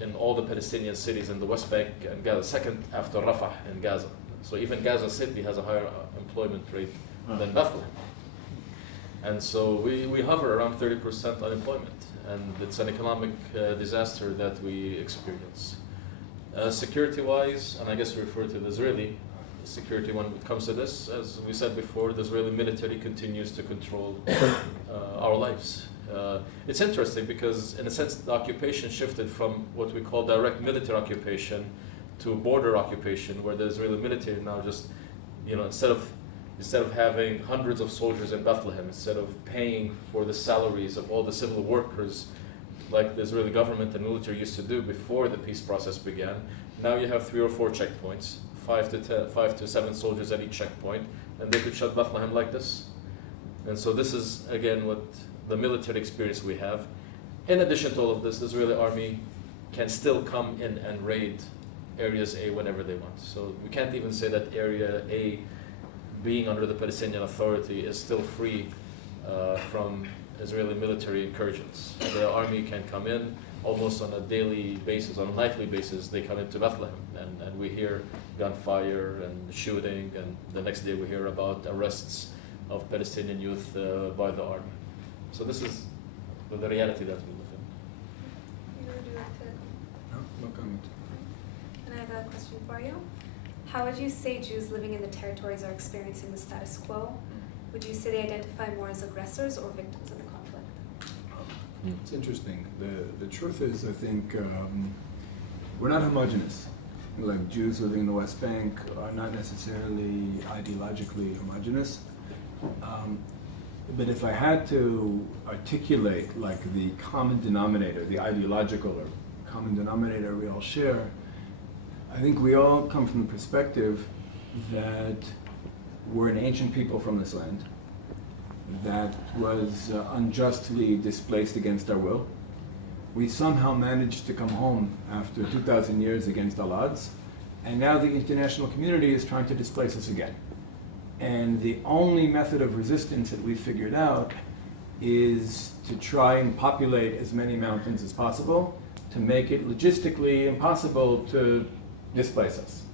in all the Palestinian cities in the West Bank and Gaza, second after Rafah in Gaza. So even Gaza City has a higher employment rate than Bethlehem. And so we hover around 30% unemployment, and it's an economic disaster that we experience. Security-wise, and I guess we refer to the Israeli security when it comes to this, as we said before, the Israeli military continues to control our lives. It's interesting because, in a sense, the occupation shifted from what we call direct military occupation to border occupation, where the Israeli military now just, instead of having hundreds of soldiers in Bethlehem, instead of paying for the salaries of all the civil workers like the Israeli government and military used to do before the peace process began, now you have 3 or 4 checkpoints, 5 to 7 soldiers at each checkpoint, and they could shut Bethlehem like this. And so this is, again, what the military experience we have. In addition to all of this, the Israeli army can still come in and raid areas A whenever they want. So we can't even say that area A, being under the Palestinian Authority, is still free from Israeli military incursions. The army can come in almost on a daily basis, on a nightly basis. They come into Bethlehem, and we hear gunfire and shooting, and the next day we hear about arrests of Palestinian youth by the army. So this is the reality that we live in. Would you like to? No comment. And I have a question for you. How would you say Jews living in the territories are experiencing the status quo? Would you say they identify more as aggressors or victims in the conflict? It's interesting. The truth is, I think, we're not homogenous. Like, Jews living in the West Bank are not necessarily ideologically homogenous. But if I had to articulate like the common denominator, the ideological or common denominator we all share, I think we all come from the perspective that we're an ancient people from this land that was unjustly displaced against our will. We somehow managed to come home after 2,000 years against all odds, and now the international community is trying to displace us again. And the only method of resistance that we've figured out is to try and populate as many mountains as possible to make it logistically impossible to displace us.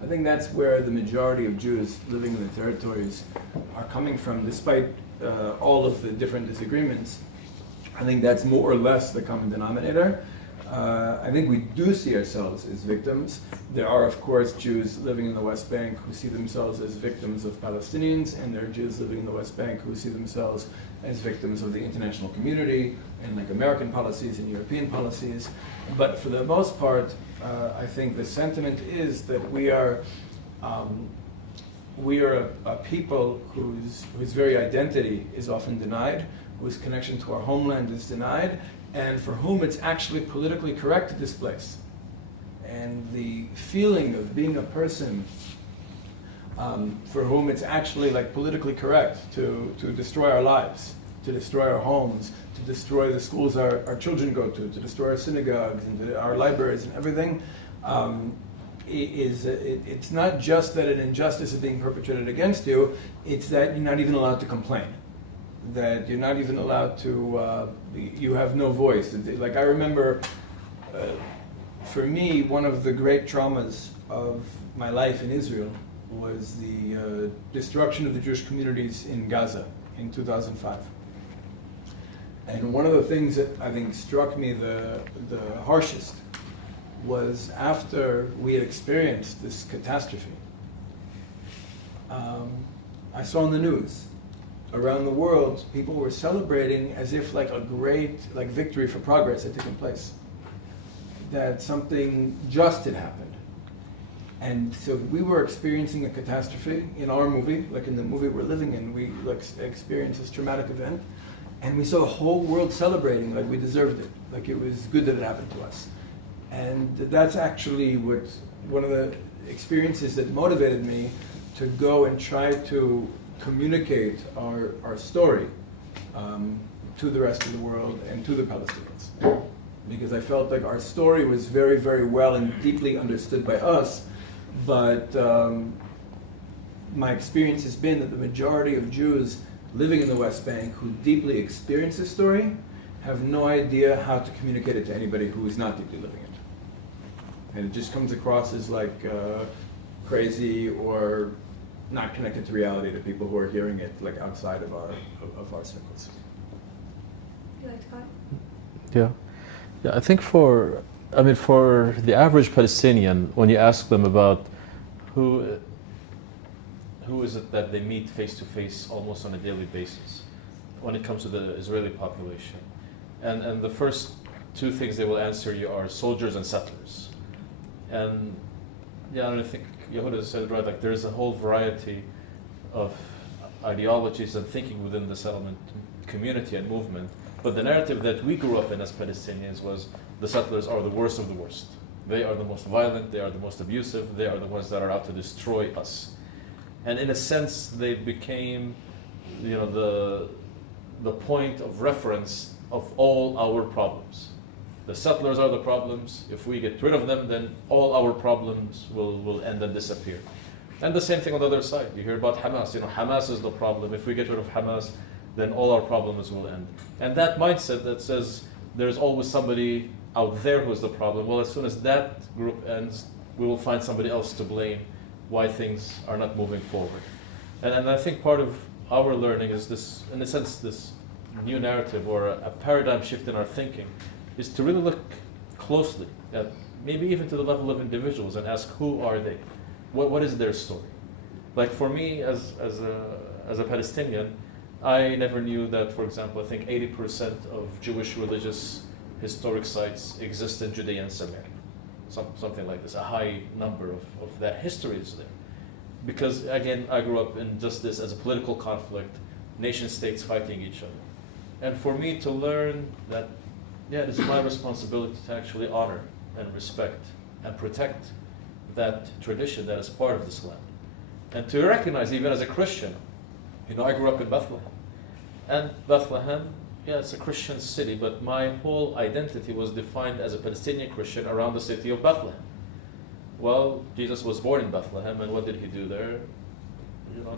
I think that's where the majority of Jews living in the territories are coming from, despite all of the different disagreements. I think that's more or less the common denominator. I think we do see ourselves as victims. There are, of course, Jews living in the West Bank who see themselves as victims of Palestinians, and there are Jews living in the West Bank who see themselves as victims of the international community and like American policies and European policies. But for the most part, I think the sentiment is that we are a people whose very identity is often denied, whose connection to our homeland is denied, and for whom it's actually politically correct to displace. And the feeling of being a person for whom it's actually like politically correct to destroy our lives, to destroy our homes, to destroy the schools our children go to destroy our synagogues and our libraries and everything, it's not just that an injustice is being perpetrated against you, it's that you're not even allowed to complain. That you're not even allowed to, you have no voice. Like, I remember, for me, one of the great traumas of my life in Israel was the destruction of the Jewish communities in Gaza in 2005. And one of the things that I think struck me the harshest was after we had experienced this catastrophe, I saw in the news around the world, people were celebrating as if like a great victory for progress had taken place. that something just had happened. And so we were experiencing a catastrophe in our movie, like in the movie we're living in, we experienced this traumatic event, and we saw the whole world celebrating like we deserved it, like it was good that it happened to us. And that's actually one of the experiences that motivated me to go and try to communicate our story to the rest of the world and to the Palestinians. Because I felt like our story was very, very well and deeply understood by us, but my experience has been that the majority of Jews living in the West Bank who deeply experience this story have no idea how to communicate it to anybody who is not deeply living it. And it just comes across as like crazy or not connected to reality to people who are hearing it like outside of our circles. Would you like to comment? Yeah, I think for the average Palestinian, when you ask them about who is it that they meet face to face almost on a daily basis when it comes to the Israeli population, and the first two things they will answer you are soldiers and settlers. And yeah, I think Yehuda said it right, like there's a whole variety of ideologies and thinking within the settlement community and movement. But the narrative that we grew up in as Palestinians was the settlers are the worst of the worst. They are the most violent, they are the most abusive, they are the ones that are out to destroy us. And in a sense, they became, the point of reference of all our problems. The settlers are the problems. If we get rid of them, then all our problems will end and disappear. And the same thing on the other side. You hear about Hamas. Hamas is the problem. If we get rid of Hamas, then all our problems will end. And that mindset that says there's always somebody out there who's the problem, well, as soon as that group ends, we will find somebody else to blame why things are not moving forward. And I think part of our learning is this, in a sense, this new narrative or a paradigm shift in our thinking is to really look closely at maybe even to the level of individuals and ask who are they? What is their story? Like for me as a Palestinian, I never knew that, for example, I think 80% of Jewish religious historic sites exist in Judea and Samaria. Something like this, a high number of that history is there. Because again, I grew up in just this as a political conflict, nation states fighting each other. And for me to learn that, yeah, it is my responsibility to actually honor and respect and protect that tradition that is part of this land. And to recognize, even as a Christian, I grew up in Bethlehem. And Bethlehem, yeah, it's a Christian city, but my whole identity was defined as a Palestinian Christian around the city of Bethlehem. Well, Jesus was born in Bethlehem, and what did he do there?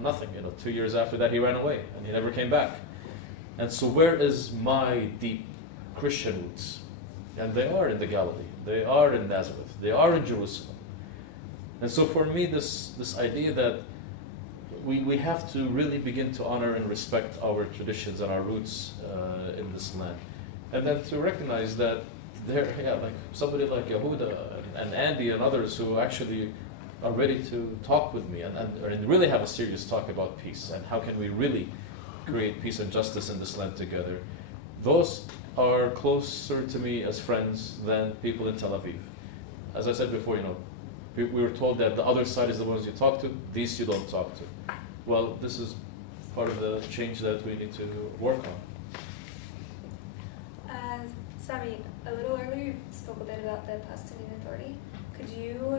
Nothing. 2 years after that, he ran away, and he never came back. And so where is my deep Christian roots? And they are in the Galilee. They are in Nazareth. They are in Jerusalem. And so for me, this idea that we have to really begin to honor and respect our traditions and our roots in this land. And then to recognize that like somebody like Yehuda and Andy and others who actually are ready to talk with me and really have a serious talk about peace and how can we really create peace and justice in this land together. Those are closer to me as friends than people in Tel Aviv. As I said before, we were told that the other side is the ones you talk to, these you don't talk to. Well, this is part of the change that we need to work on. Sami, a little earlier you spoke a bit about the Palestinian Authority. Could you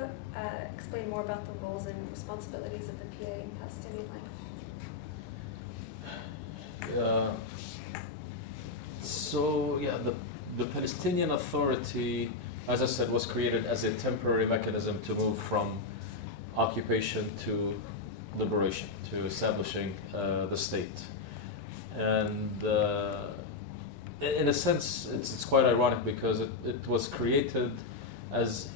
explain more about the roles and responsibilities of the PA in Palestinian life? The Palestinian Authority, as I said, was created as a temporary mechanism to move from occupation to liberation, to establishing the state. And in a sense, it's quite ironic because it was created as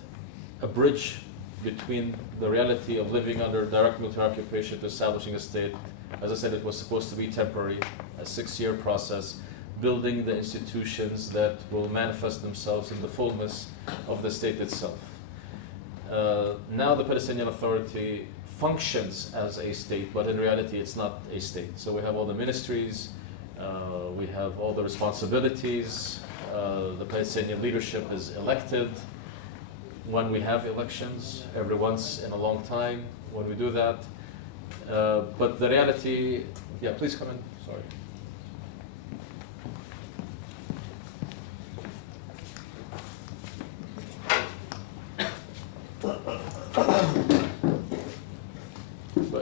a bridge between the reality of living under direct military occupation to establishing a state. As I said, it was supposed to be temporary, a 6-year process, building the institutions that will manifest themselves in the fullness of the state itself. Now the Palestinian Authority functions as a state, but in reality it's not a state. So we have all the ministries, we have all the responsibilities, the Palestinian leadership is elected, when we have elections, every once in a long time when we do that. But the reality, yeah, please come in, sorry.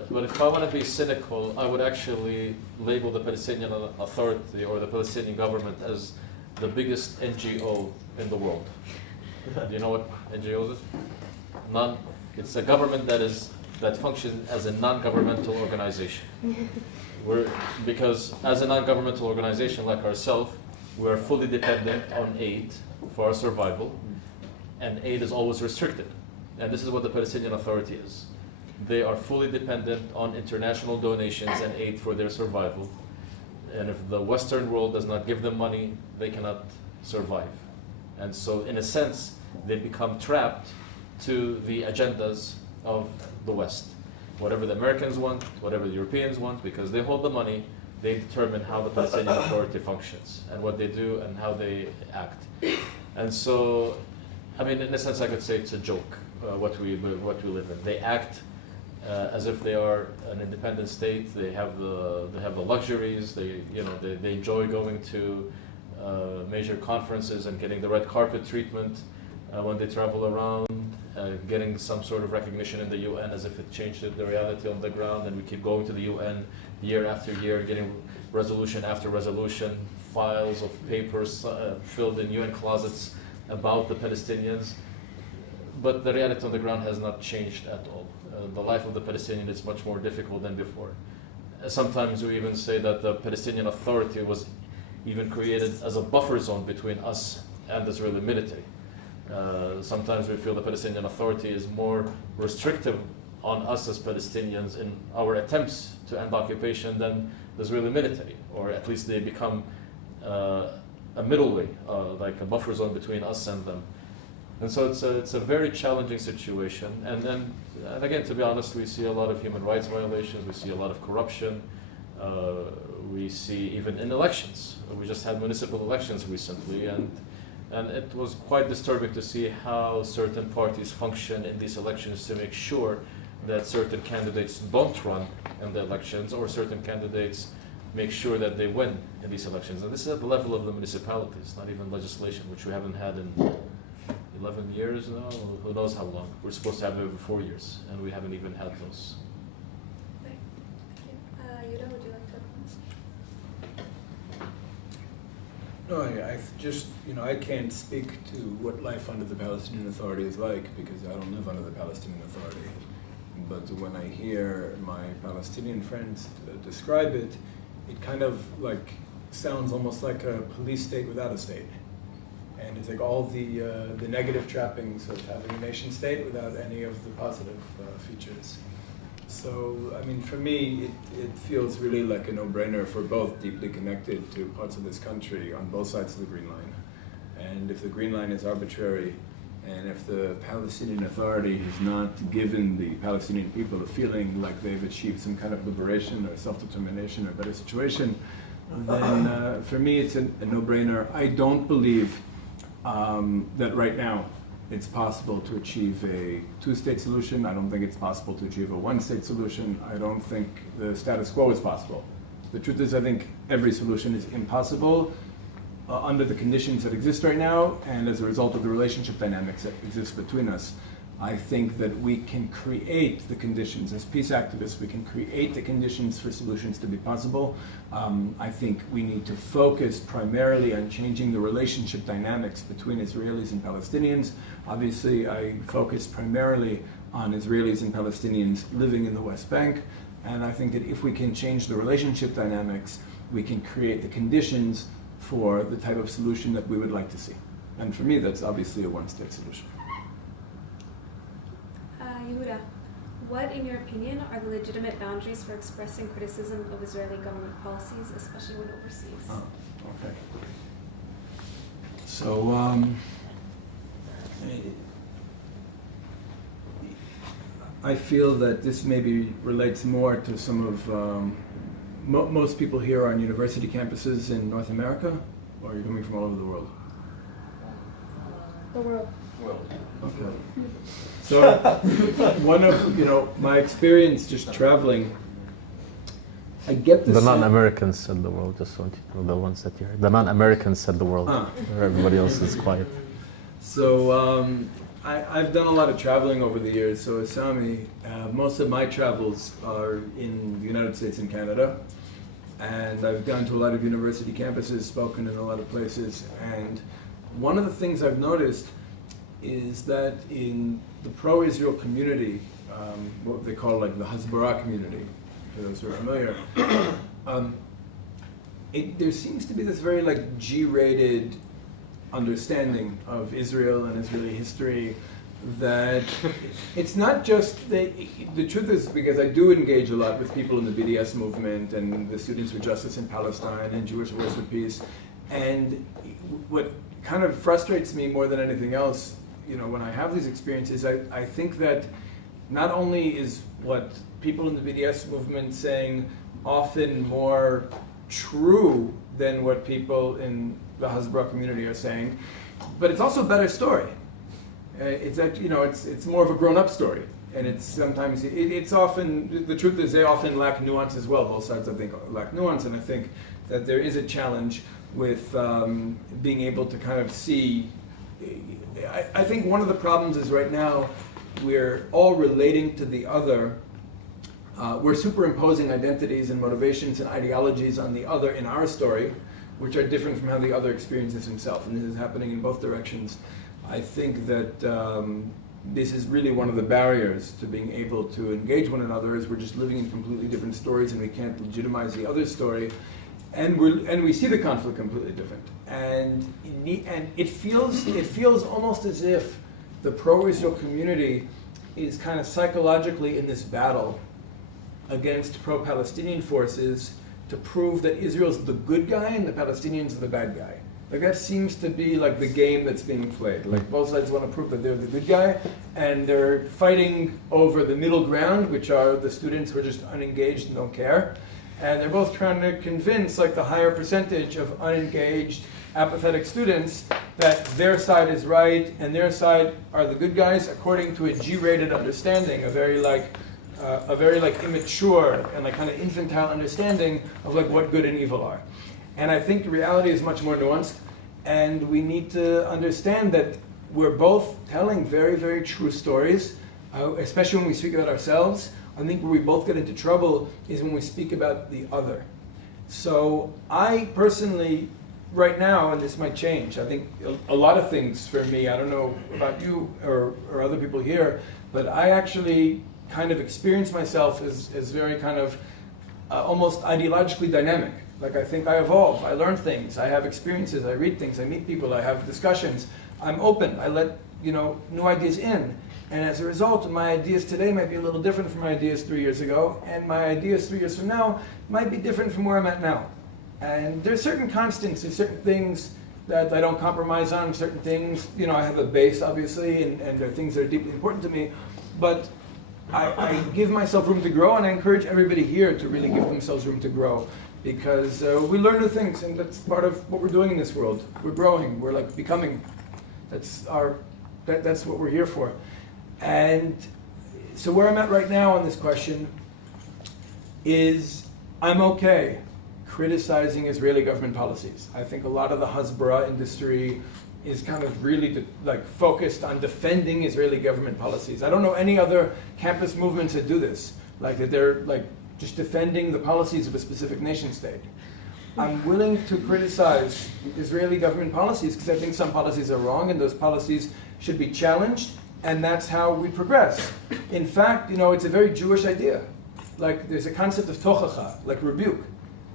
But if I want to be cynical, I would actually label the Palestinian Authority or the Palestinian government as the biggest NGO in the world. Do you know what NGO is? It's a government that functions as a non-governmental organization. Because as a non-governmental organization like ourselves, we are fully dependent on aid for our survival, and aid is always restricted. And this is what the Palestinian Authority is. They are fully dependent on international donations and aid for their survival. And if the Western world does not give them money, they cannot survive. And so, in a sense, they become trapped to the agendas of the West. Whatever the Americans want, whatever the Europeans want, because they hold the money, they determine how the Palestinian Authority functions and what they do and how they act. And so, I mean, in a sense, I could say it's a joke, what we live in. They act as if they are an independent state. They have the luxuries. They enjoy going to major conferences and getting the red carpet treatment when they travel around, getting some sort of recognition in the UN as if it changed the reality on the ground. And we keep going to the UN year after year, getting resolution after resolution, files of papers filled in UN closets about the Palestinians. But the reality on the ground has not changed at all. The life of the Palestinian is much more difficult than before. Sometimes we even say that the Palestinian Authority was even created as a buffer zone between us and the Israeli military. Sometimes we feel the Palestinian Authority is more restrictive on us as Palestinians in our attempts to end occupation than the Israeli military, or at least they become a middle way, like a buffer zone between us and them. And so it's a very challenging situation. And again, to be honest, we see a lot of human rights violations. We see a lot of corruption. We see even in elections. We just had municipal elections recently, and it was quite disturbing to see how certain parties function in these elections to make sure that certain candidates don't run in the elections, or certain candidates make sure that they win in these elections. And this is at the level of the municipalities, not even legislation, which we haven't had in 11 years now, who knows how long. We're supposed to have it every 4 years, and we haven't even had those. Thank you. Yehuda, would you like to? No, I just, I can't speak to what life under the Palestinian Authority is like because I don't live under the Palestinian Authority. But when I hear my Palestinian friends describe it, it kind of like sounds almost like a police state without a state. And it's like all the negative trappings of having a nation state without any of the positive features. So, I mean, for me, it feels really like a no-brainer if we're both deeply connected to parts of this country on both sides of the Green Line. And if the Green Line is arbitrary, and if the Palestinian Authority has not given the Palestinian people a feeling like they've achieved some kind of liberation or self-determination or better situation, then for me it's a no-brainer. I don't believe that right now it's possible to achieve a two-state solution. I don't think it's possible to achieve a one-state solution. I don't think the status quo is possible. The truth is, I think every solution is impossible under the conditions that exist right now, and as a result of the relationship dynamics that exist between us. I think that we can create the conditions, as peace activists, we can create the conditions for solutions to be possible. I think we need to focus primarily on changing the relationship dynamics between Israelis and Palestinians. Obviously, I focus primarily on Israelis and Palestinians living in the West Bank, and I think that if we can change the relationship dynamics, we can create the conditions for the type of solution that we would like to see. And for me, that's obviously a one-state solution. Yehuda, what, in your opinion, are the legitimate boundaries for expressing criticism of Israeli government policies, especially when overseas? Oh, okay. So, I feel that this maybe relates more to some of, most people here are on university campuses in North America, or are you coming from all over the world? The world. world. Okay. So, one of my experience just traveling, I get the The sense- non-Americans said the world, just so you know, the ones that you heard. The non-Americans said the world. Everybody else is quiet. So I've done a lot of traveling over the years. So as Sami, most of my travels are in the United States and Canada. And I've gone to a lot of university campuses, spoken in a lot of places. And one of the things I've noticed is that in the pro-Israel community, what they call like the Hasbara community, for those who are familiar, there seems to be this very like G-rated understanding of Israel and Israeli history that it's not just the truth is, because I do engage a lot with people in the BDS movement and the Students for Justice in Palestine and Jewish Voice for Peace, and what kind of frustrates me more than anything else, when I have these experiences, I think that not only is what people in the BDS movement saying often more true than what people in the Hasbara community are saying, but it's also a better story. It's that it's more of a grown-up story, and it's sometimes it's often, the truth is they often lack nuance as well. Both sides I think lack nuance, and I think that there is a challenge with being able to kind of see. I think one of the problems is right now we're all relating to the other. We're superimposing identities and motivations and ideologies on the other in our story, which are different from how the other experiences himself. And this is happening in both directions. I think that this is really one of the barriers to being able to engage one another, is we're just living in completely different stories and we can't legitimize the other story. And we see the conflict completely different. And it feels almost as if the pro-Israel community is kind of psychologically in this battle against pro-Palestinian forces to prove that Israel's the good guy and the Palestinians are the bad guy. Like that seems to be like the game that's being played. Like both sides want to prove that they're the good guy, and they're fighting over the middle ground, which are the students who are just unengaged and don't care. And they're both trying to convince like the higher percentage of unengaged, apathetic students that their side is right and their side are the good guys according to a G-rated understanding, a very immature and like kind of infantile understanding of like what good and evil are. And I think the reality is much more nuanced, and we need to understand that we're both telling very, very true stories, especially when we speak about ourselves. I think where we both get into trouble is when we speak about the other. So I personally, right now, and this might change, I think a lot of things for me, I don't know about you or other people here, but I actually kind of experience myself as very kind of almost ideologically dynamic. Like I think I evolve, I learn things, I have experiences, I read things, I meet people, I have discussions. I'm open, I let new ideas in. And as a result, my ideas today might be a little different from my ideas 3 years ago, and my ideas 3 years from now might be different from where I'm at now. And there's certain constants, there's certain things that I don't compromise on, certain things, I have a base obviously, and there are things that are deeply important to me, but I give myself room to grow, and I encourage everybody here to really give themselves room to grow, because we learn new things, and that's part of what we're doing in this world. We're growing, we're like becoming. That's what we're here for. And so where I'm at right now on this question is I'm okay criticizing Israeli government policies. I think a lot of the Hasbara industry is kind of really focused on defending Israeli government policies. I don't know any other campus movements that do this, like that they're like just defending the policies of a specific nation state. I'm willing to criticize Israeli government policies because I think some policies are wrong and those policies should be challenged, and that's how we progress. In fact, it's a very Jewish idea. Like there's a concept of tochacha, like rebuke.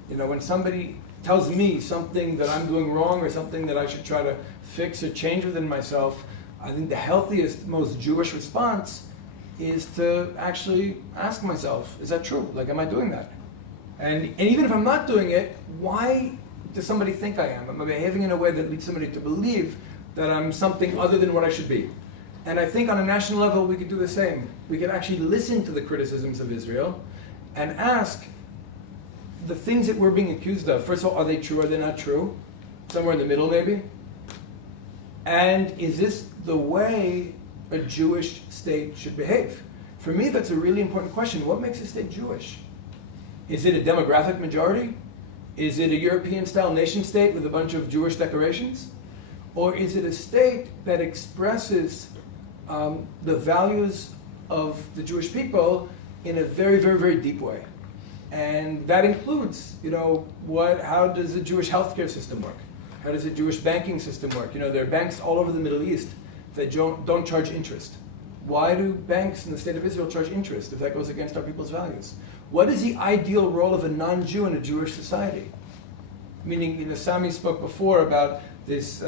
When somebody tells me something that I'm doing wrong or something that I should try to fix or change within myself, I think the healthiest, most Jewish response is to actually ask myself, is that true? Like, am I doing that? And even if I'm not doing it, why does somebody think I am? Am I behaving in a way that leads somebody to believe that I'm something other than what I should be? And I think on a national level, we could do the same. We could actually listen to the criticisms of Israel and ask the things that we're being accused of. First of all, are they true? Are they not true? Somewhere in the middle, maybe. And is this the way a Jewish state should behave? For me, that's a really important question. What makes a state Jewish? Is it a demographic majority? Is it a European-style nation state with a bunch of Jewish decorations? Or is it a state that expresses the values of the Jewish people in a very, very, very deep way? And that includes, how does the Jewish healthcare system work? How does the Jewish banking system work? There are banks all over the Middle East that don't charge interest. Why do banks in the state of Israel charge interest if that goes against our people's values? What is the ideal role of a non-Jew in a Jewish society? Meaning, Sami spoke before about this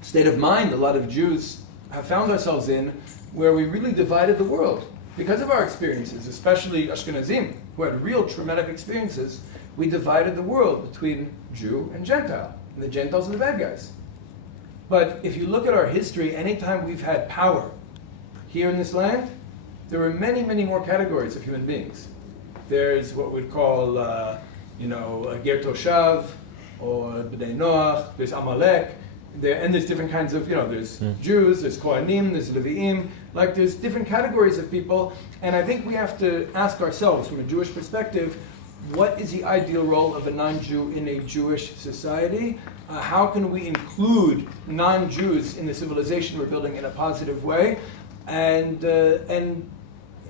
state of mind a lot of Jews have found ourselves in, where we really divided the world. Because of our experiences, especially Ashkenazim, who had real traumatic experiences, we divided the world between Jew and Gentile. And the Gentiles are the bad guys. But if you look at our history, anytime we've had power here in this land, there are many, many more categories of human beings. There's what we'd call, a Ger Toshav, or B'nai Noach, there's Amalek, and there's different kinds of, there's Jews, there's Kohanim, there's Levi'im, there's different categories of people, and I think we have to ask ourselves, from a Jewish perspective, what is the ideal role of a non-Jew in a Jewish society? How can we include non-Jews in the civilization we're building in a positive way? And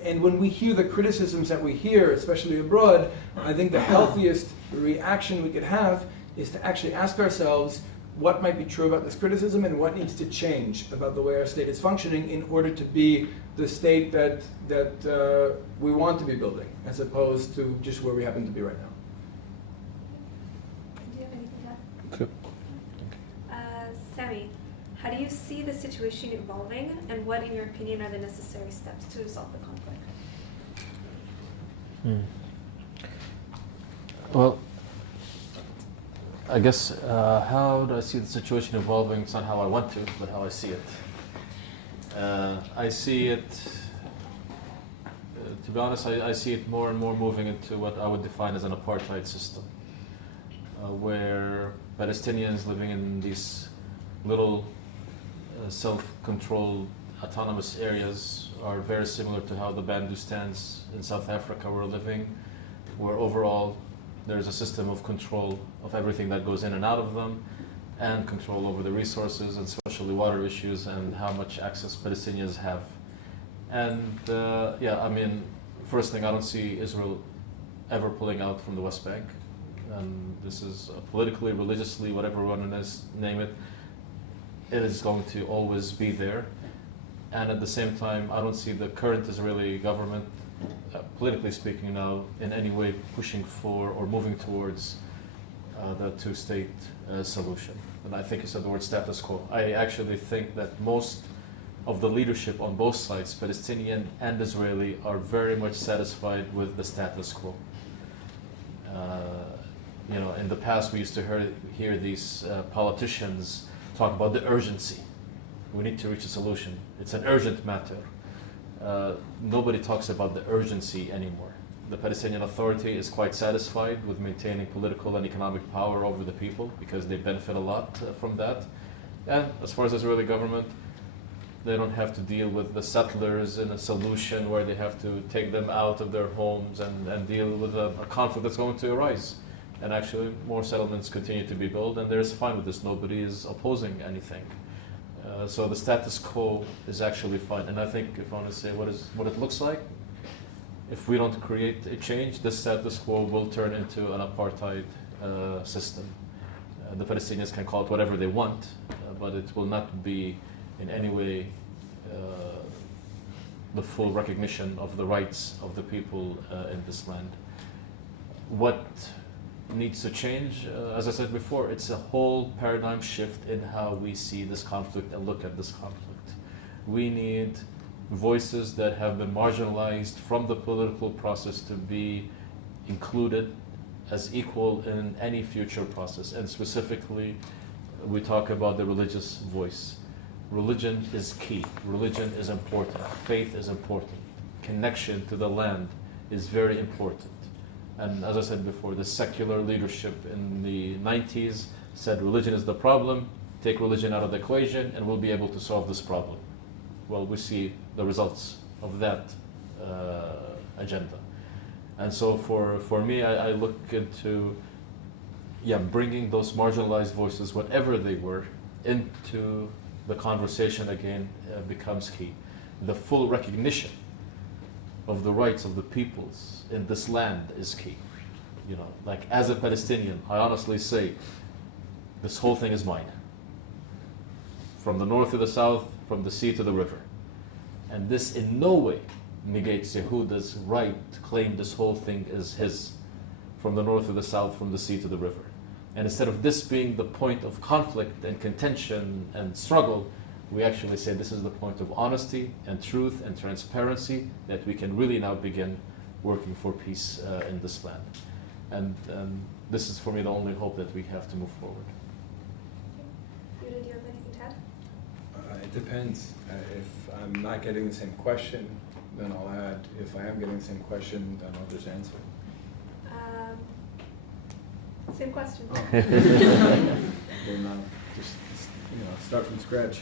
when we hear the criticisms that we hear, especially abroad, I think the healthiest reaction we could have is to actually ask ourselves what might be true about this criticism and what needs to change about the way our state is functioning in order to be the state that we want to be building, as opposed to just where we happen to be right now. Do you have anything to Cool. add? Sami, how do you see the situation evolving, and what, in your opinion, are the necessary steps to resolve the conflict? Well, I guess how do I see the situation evolving? It's not how I want to, but how I see it. I see it, to be honest, I see it more and more moving into what I would define as an apartheid system, where Palestinians living in these little self-controlled autonomous areas are very similar to how the Bandustans in South Africa were living, where overall there's a system of control of everything that goes in and out of them, and control over the resources, and especially water issues, and how much access Palestinians have. And first thing, I don't see Israel ever pulling out from the West Bank. And this is politically, religiously, whatever you want to name it, it is going to always be there. And at the same time, I don't see the current Israeli government, politically speaking now, in any way pushing for or moving towards the two-state solution. And I think you said the word status quo. I actually think that most of the leadership on both sides, Palestinian and Israeli, are very much satisfied with the status quo. In the past we used to hear these politicians talk about the urgency. We need to reach a solution. It's an urgent matter. Nobody talks about the urgency anymore. The Palestinian Authority is quite satisfied with maintaining political and economic power over the people because they benefit a lot from that. And as far as the Israeli government, they don't have to deal with the settlers in a solution where they have to take them out of their homes and deal with a conflict that's going to arise. And actually, more settlements continue to be built, and they're fine with this. Nobody is opposing anything. So the status quo is actually fine. And I think, if I want to say what it looks like, if we don't create a change, this status quo will turn into an apartheid system. The Palestinians can call it whatever they want, but it will not be in any way the full recognition of the rights of the people in this land. What needs to change? As I said before, it's a whole paradigm shift in how we see this conflict and look at this conflict. We need voices that have been marginalized from the political process to be included as equal in any future process. And specifically, we talk about the religious voice. Religion is key. Religion is important. Faith is important. Connection to the land is very important. And as I said before, the secular leadership in the 90s said religion is the problem, take religion out of the equation, and we'll be able to solve this problem. Well, we see the results of that agenda. And so for me, I look into bringing those marginalized voices, whatever they were, into the conversation again becomes key. The full recognition of the rights of the peoples in this land is key. You know, like as a Palestinian, I honestly say, this whole thing is mine. From the north to the south, from the sea to the river. And this in no way negates Yehuda's right to claim this whole thing as his, from the north to the south, from the sea to the river. And instead of this being the point of conflict and contention and struggle, we actually say this is the point of honesty and truth and transparency, that we can really now begin working for peace in this land. And this is for me the only hope that we have to move forward. Yehuda, do you have anything to add? It depends. If I'm not getting the same question, then I'll add. If I am getting the same question, then I'll just answer. Same question. Then I'll just start from scratch.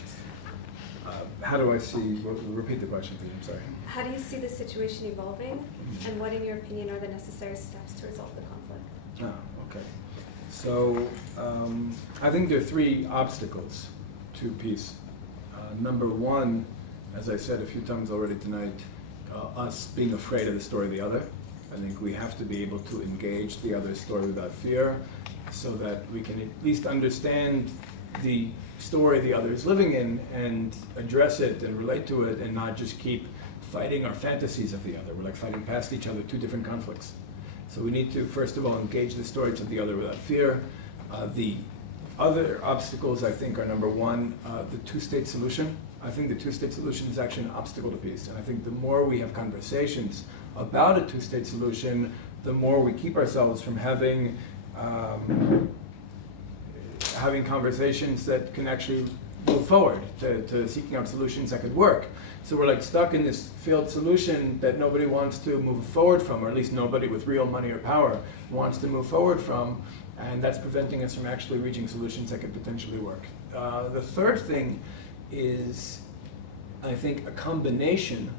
How do I see? Repeat the question, please. I'm sorry. How do you see the situation evolving, and what, in your opinion, are the necessary steps to resolve the conflict? Oh, okay. So I think there are three obstacles to peace. Number one, as I said a few times already tonight, us being afraid of the story of the other. I think we have to be able to engage the other's story without fear, so that we can at least understand the story the other is living in and address it and relate to it, and not just keep fighting our fantasies of the other. We're like fighting past each other, two different conflicts. So we need to, first of all, engage the stories of the other without fear. The other obstacles, I think, are number one, the two-state solution. I think the two-state solution is actually an obstacle to peace. And I think the more we have conversations about a two-state solution, the more we keep ourselves from having conversations that can actually move forward to seeking out solutions that could work. So we're like stuck in this failed solution that nobody wants to move forward from, or at least nobody with real money or power wants to move forward from, and that's preventing us from actually reaching solutions that could potentially work. The third thing is, I think, a combination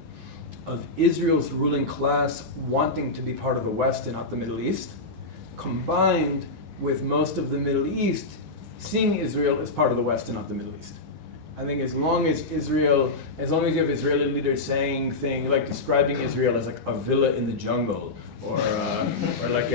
of Israel's ruling class wanting to be part of the West and not the Middle East, combined with most of the Middle East seeing Israel as part of the West and not the Middle East. I think as long as you have Israeli leaders saying things like describing Israel as like a villa in the jungle, or like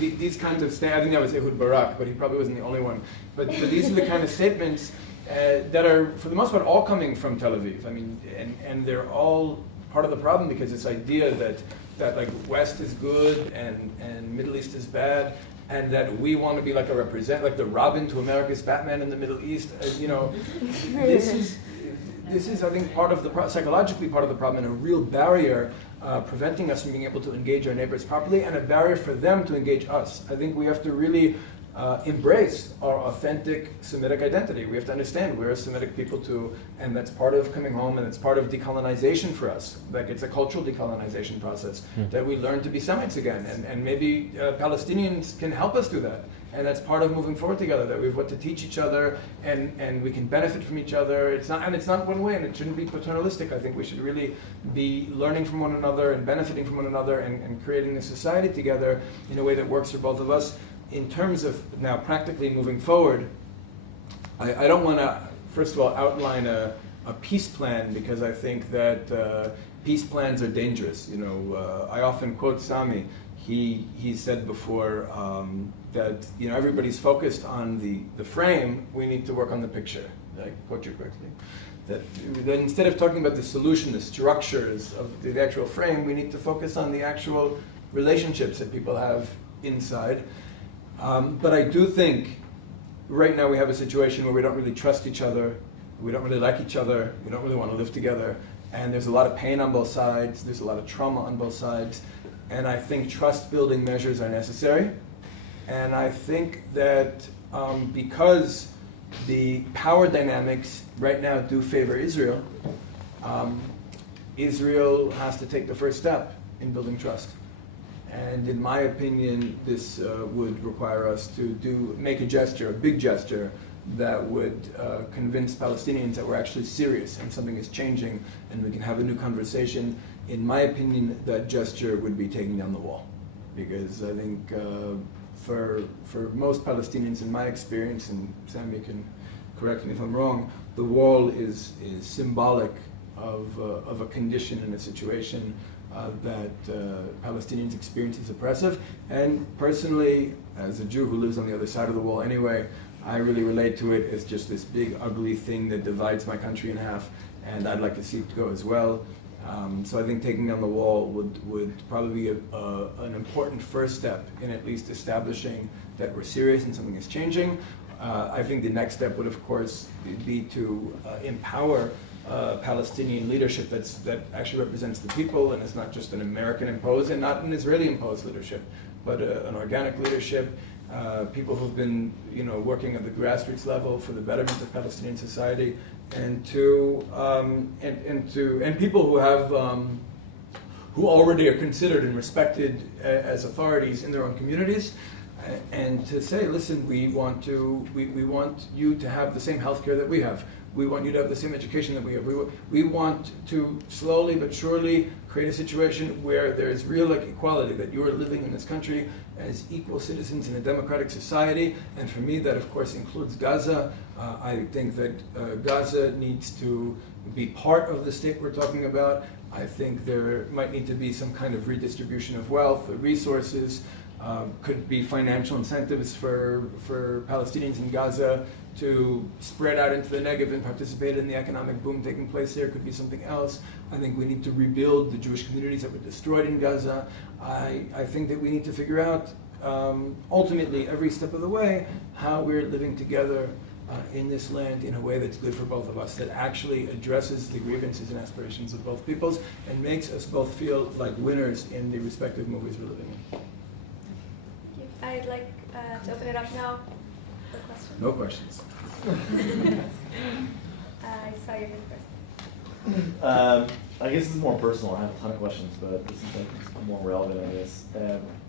these kinds of statements. I think that was Ehud Barak, but he probably wasn't the only one. But these are the kind of statements that are, for the most part, all coming from Tel Aviv. I mean, and they're all part of the problem, because this idea that like West is good and Middle East is bad, and that we want to be like like the Robin to America's Batman in the Middle East. This is, I think, part of the psychologically part of the problem, and a real barrier preventing us from being able to engage our neighbors properly, and a barrier for them to engage us. I think we have to really embrace our authentic Semitic identity. We have to understand we're a Semitic people too, and that's part of coming home, and it's part of decolonization for us. Like, it's a cultural decolonization process, that we learn to be Semites again, and maybe Palestinians can help us do that. And that's part of moving forward together, that we have what to teach each other, and we can benefit from each other. It's not one way, and it shouldn't be paternalistic. I think we should really be learning from one another and benefiting from one another, and creating a society together in a way that works for both of us. In terms of now practically moving forward, I don't want to, first of all, outline a peace plan, because I think that peace plans are dangerous. I often quote Sami. He said before that everybody's focused on the frame. We need to work on the picture. Did I quote you correctly? That instead of talking about the solution, the structures of the actual frame, we need to focus on the actual relationships that people have inside. But I do think right now we have a situation where we don't really trust each other, we don't really like each other, we don't really want to live together, and there's a lot of pain on both sides, there's a lot of trauma on both sides, and I think trust-building measures are necessary. And I think that because the power dynamics right now do favor Israel, Israel has to take the first step in building trust. And And in my opinion, this would require us to make a gesture, a big gesture, that would convince Palestinians that we're actually serious and something is changing and we can have a new conversation. In my opinion, that gesture would be taking down the wall. Because I think for most Palestinians, in my experience, and Sami can correct me if I'm wrong, the wall is symbolic of a condition and a situation that Palestinians experience as oppressive. And personally, as a Jew who lives on the other side of the wall anyway, I really relate to it as just this big, ugly thing that divides my country in half, and I'd like to see it go as well. So I think taking down the wall would probably be an important first step in at least establishing that we're serious and something is changing. I think the next step would, of course, be to empower Palestinian leadership that actually represents the people and is not just an American imposed and not an Israeli imposed leadership, but an organic leadership. People who've been, working at the grassroots level for the betterment of Palestinian society, and people who have who already are considered and respected as authorities in their own communities, and to say, listen, we want you to have the same healthcare that we have. We want you to have the same education that we have. We want to slowly but surely create a situation where there is real equality, that you are living in this country as equal citizens in a democratic society. And for me, that of course includes Gaza. I think that Gaza needs to be part of the state we're talking about. I think there might need to be some kind of redistribution of wealth, resources. Could be financial incentives for Palestinians in Gaza to spread out into the Negev and participate in the economic boom taking place there. Could be something else. I think we need to rebuild the Jewish communities that were destroyed in Gaza. I think that we need to figure out, ultimately, every step of the way, how we're living together in this land in a way that's good for both of us, that actually addresses the grievances and aspirations of both peoples and makes us both feel like winners in the respective movies we're living in. I'd like to open it up now for questions. No questions. I saw your hand first. I guess this is more personal. I have a ton of questions, but this is more relevant, I guess.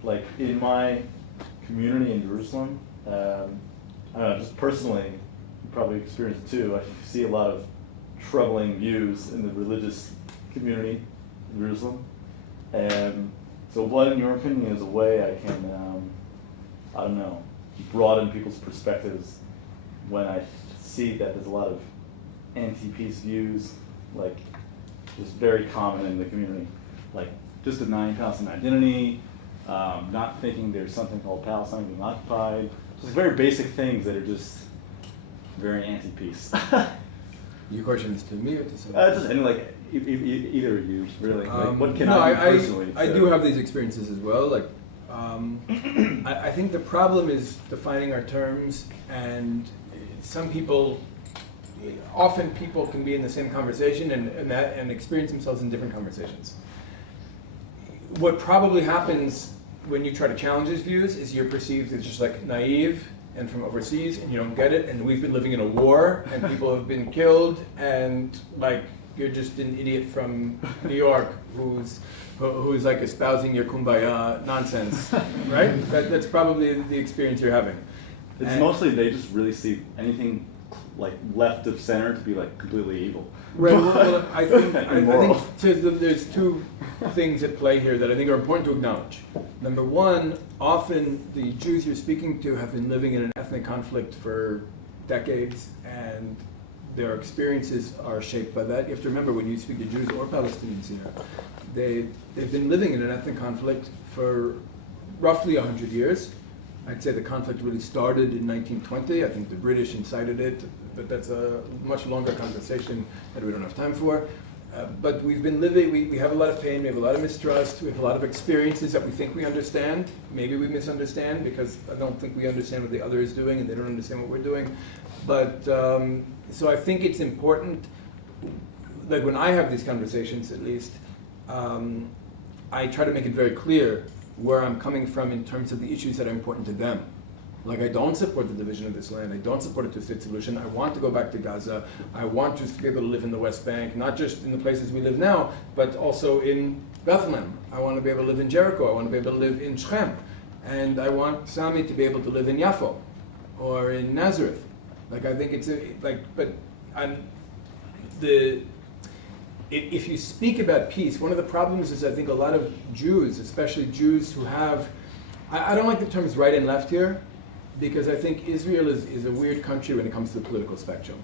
Like in my community in Jerusalem, I don't know, just personally, you probably experienced it too. I see a lot of troubling views in the religious community in Jerusalem. So what, in your opinion, is a way I can, I don't know, broaden people's perspectives when I see that there's a lot of anti-peace views, like just very common in the community, like just denying Palestinian identity, not thinking there's something called Palestine being occupied, just very basic things that are just very anti-peace. Your question is to me or to someone? Just any, like either of you, really. Like, what can no, I do personally? I do have these experiences as well. Like, I think the problem is defining our terms, and some people, often people can be in the same conversation and experience themselves in different conversations. What probably happens when you try to challenge these views is you're perceived as just like naive and from overseas, and you don't get it, and we've been living in a war, and people have been killed, and like you're just an idiot from New York who's like espousing your kumbaya nonsense, right? That's probably the experience you're having. It's mostly they just really see anything like left of center to be like completely evil. Right. Well, I think there's two things at play here that I think are important to acknowledge. Number one, often the Jews you're speaking to have been living in an ethnic conflict for decades, and their experiences are shaped by that. You have to remember, when you speak to Jews or Palestinians here, they've been living in an ethnic conflict for roughly 100 years. I'd say the conflict really started in 1920. I think the British incited it, but that's a much longer conversation that we don't have time for. But we've been living, we have a lot of pain, we have a lot of mistrust, we have a lot of experiences that we think we understand. Maybe we misunderstand, because I don't think we understand what the other is doing and they don't understand what we're doing. But, so I think it's important, like when I have these conversations at least, I try to make it very clear where I'm coming from in terms of the issues that are important to them. Like, I don't support the division of this land. I don't support a two-state solution. I want to go back to Gaza. I want Jews to be able to live in the West Bank, not just in the places we live now, but also in Bethlehem. I want to be able to live in Jericho. I want to be able to live in Shechem. And I want Sami to be able to live in Yaffo or in Nazareth. Like, I think it's if you speak about peace, one of the problems is I think a lot of Jews, especially Jews who have, I don't like the terms right and left here, because I think Israel is a weird country when it comes to the political spectrum.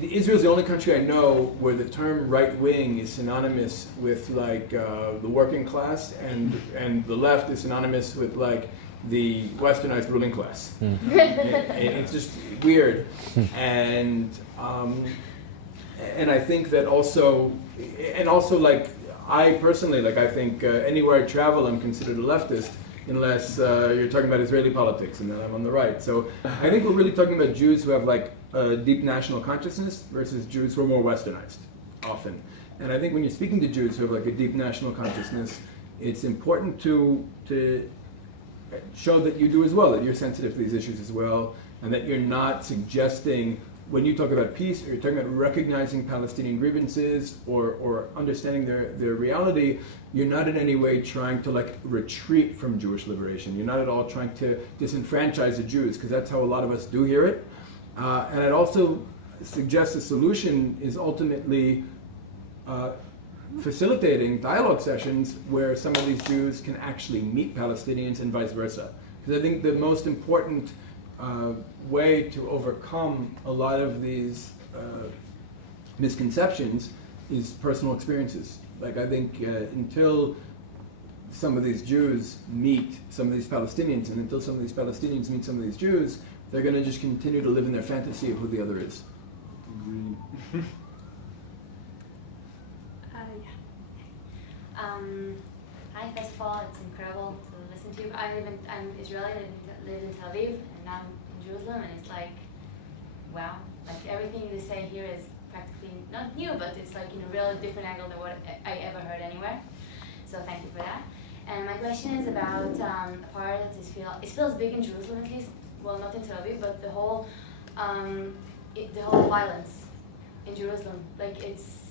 Israel is the only country I know where the term right wing is synonymous with like the working class, and the left is synonymous with like the westernized ruling class. It's just weird, and I think that also like I personally, like, I think anywhere I travel I'm considered a leftist unless you're talking about Israeli politics, and then I'm on the right. So I think we're really talking about Jews who have like a deep national consciousness versus Jews who are more westernized often. And I think when you're speaking to Jews who have like a deep national consciousness, it's important to show that you do as well, that you're sensitive to these issues as well, and that you're not suggesting, when you talk about peace, or you're talking about recognizing Palestinian grievances or understanding their reality, you're not in any way trying to like retreat from Jewish liberation. You're not at all trying to disenfranchise the Jews, because that's how a lot of us do hear it. And I'd also suggest the solution is ultimately facilitating dialogue sessions where some of these Jews can actually meet Palestinians and vice versa. Because I think the most important way to overcome a lot of these misconceptions is personal experiences. Like, I think until some of these Jews meet some of these Palestinians, and until some of these Palestinians meet some of these Jews, they're going to just continue to live in their fantasy of who the other is. Hi, first of all, it's incredible to listen to you. I'm Israeli, I live in Tel Aviv, and now I'm in Jerusalem, and it's like, wow, like everything they say here is practically not new, but it's like in a real different angle than what I ever heard anywhere. So thank you for that. And my question is about a part that it feels big in Jerusalem, at least. Well, not in Tel Aviv, but the whole violence in Jerusalem. Like,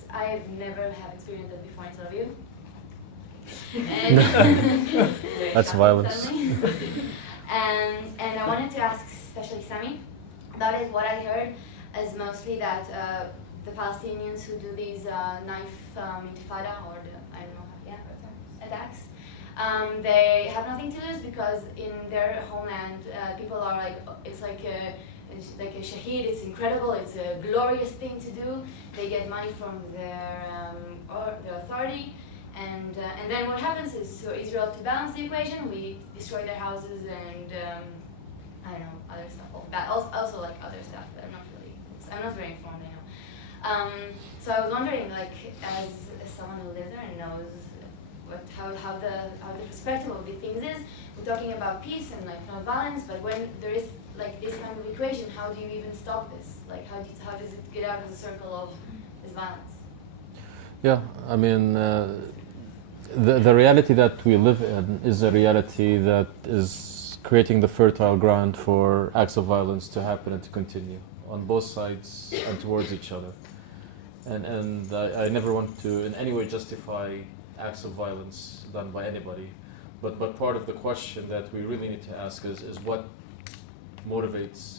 I've never have experienced that before in Tel Aviv. And That's violence. And I wanted to ask, especially Sami, about it. What I heard is mostly that the Palestinians who do these knife intifada, or attacks, they have nothing to lose, because in their homeland, people are like, it's like a shaheed. It's incredible. It's a glorious thing to do. They get money from their authority. And then what happens is, for Israel to balance the equation, we destroy their houses and I don't know, other stuff. Also like other stuff, but I'm not very informed, I know. So I was wondering, like, as someone who lives there and knows how the perspective of the things is, we're talking about peace and like not violence, but when there is like this kind of equation, how do you even stop this? Like, how does it get out of the circle of this violence? Yeah, I mean, the reality that we live in is a reality that is creating the fertile ground for acts of violence to happen and to continue on both sides and towards each other. And I never want to in any way justify acts of violence done by anybody, but part of the question that we really need to ask is what motivates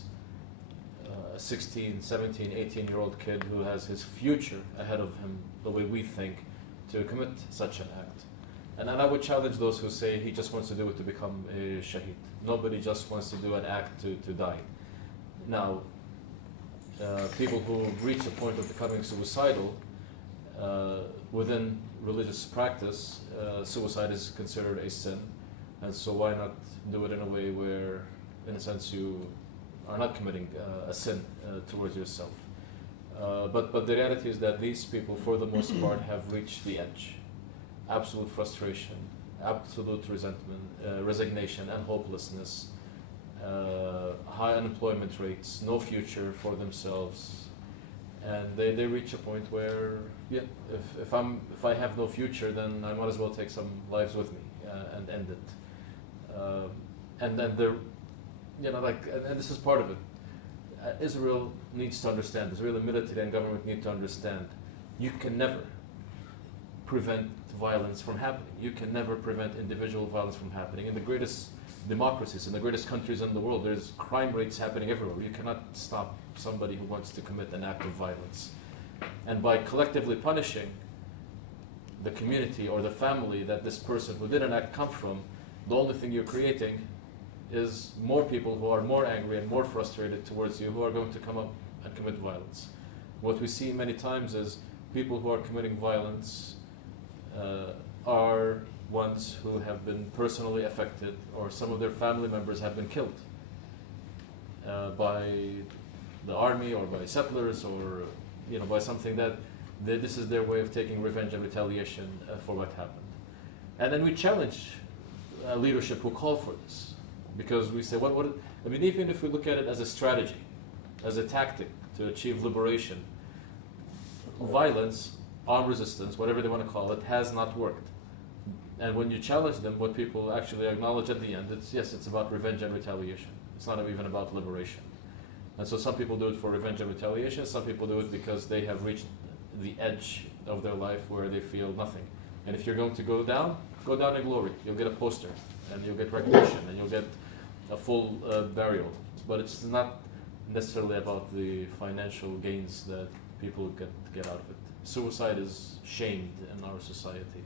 a 16, 17, 18-year-old kid who has his future ahead of him, the way we think, to commit such an act. And I would challenge those who say he just wants to do it to become a shaheed. Nobody just wants to do an act to die. Now, people who reach a point of becoming suicidal, within religious practice, suicide is considered a sin, and so why not do it in a way where, in a sense, you are not committing a sin towards yourself. But the reality is that these people, for the most part, have reached the edge. Absolute frustration, absolute resentment, resignation and hopelessness, high unemployment rates, no future for themselves, and they reach a point where, yeah, if I have no future, then I might as well take some lives with me and end it. And then they're, and this is part of it. Israel needs to understand, Israeli military and government need to understand, you can never prevent violence from happening. You can never prevent individual violence from happening. In the greatest democracies, in the greatest countries in the world, there's crime rates happening everywhere. You cannot stop somebody who wants to commit an act of violence. And by collectively punishing the community or the family that this person who did an act come from, the only thing you're creating is more people who are more angry and more frustrated towards you, who are going to come up and commit violence. What we see many times is people who are committing violence are ones who have been personally affected, or some of their family members have been killed by the army or by settlers, or by something that this is their way of taking revenge and retaliation for what happened. And then we challenge leadership who call for this, because we say, even if we look at it as a strategy, as a tactic to achieve liberation, violence, armed resistance, whatever they want to call it, has not worked. And when you challenge them, what people actually acknowledge at the end, it's about revenge and retaliation. It's not even about liberation. And so some people do it for revenge and retaliation, some people do it because they have reached the edge of their life where they feel nothing. And if you're going to go down in glory. You'll get a poster, and you'll get recognition, and you'll get a full burial. But it's not necessarily about the financial gains that people get out of it. Suicide is shamed in our society.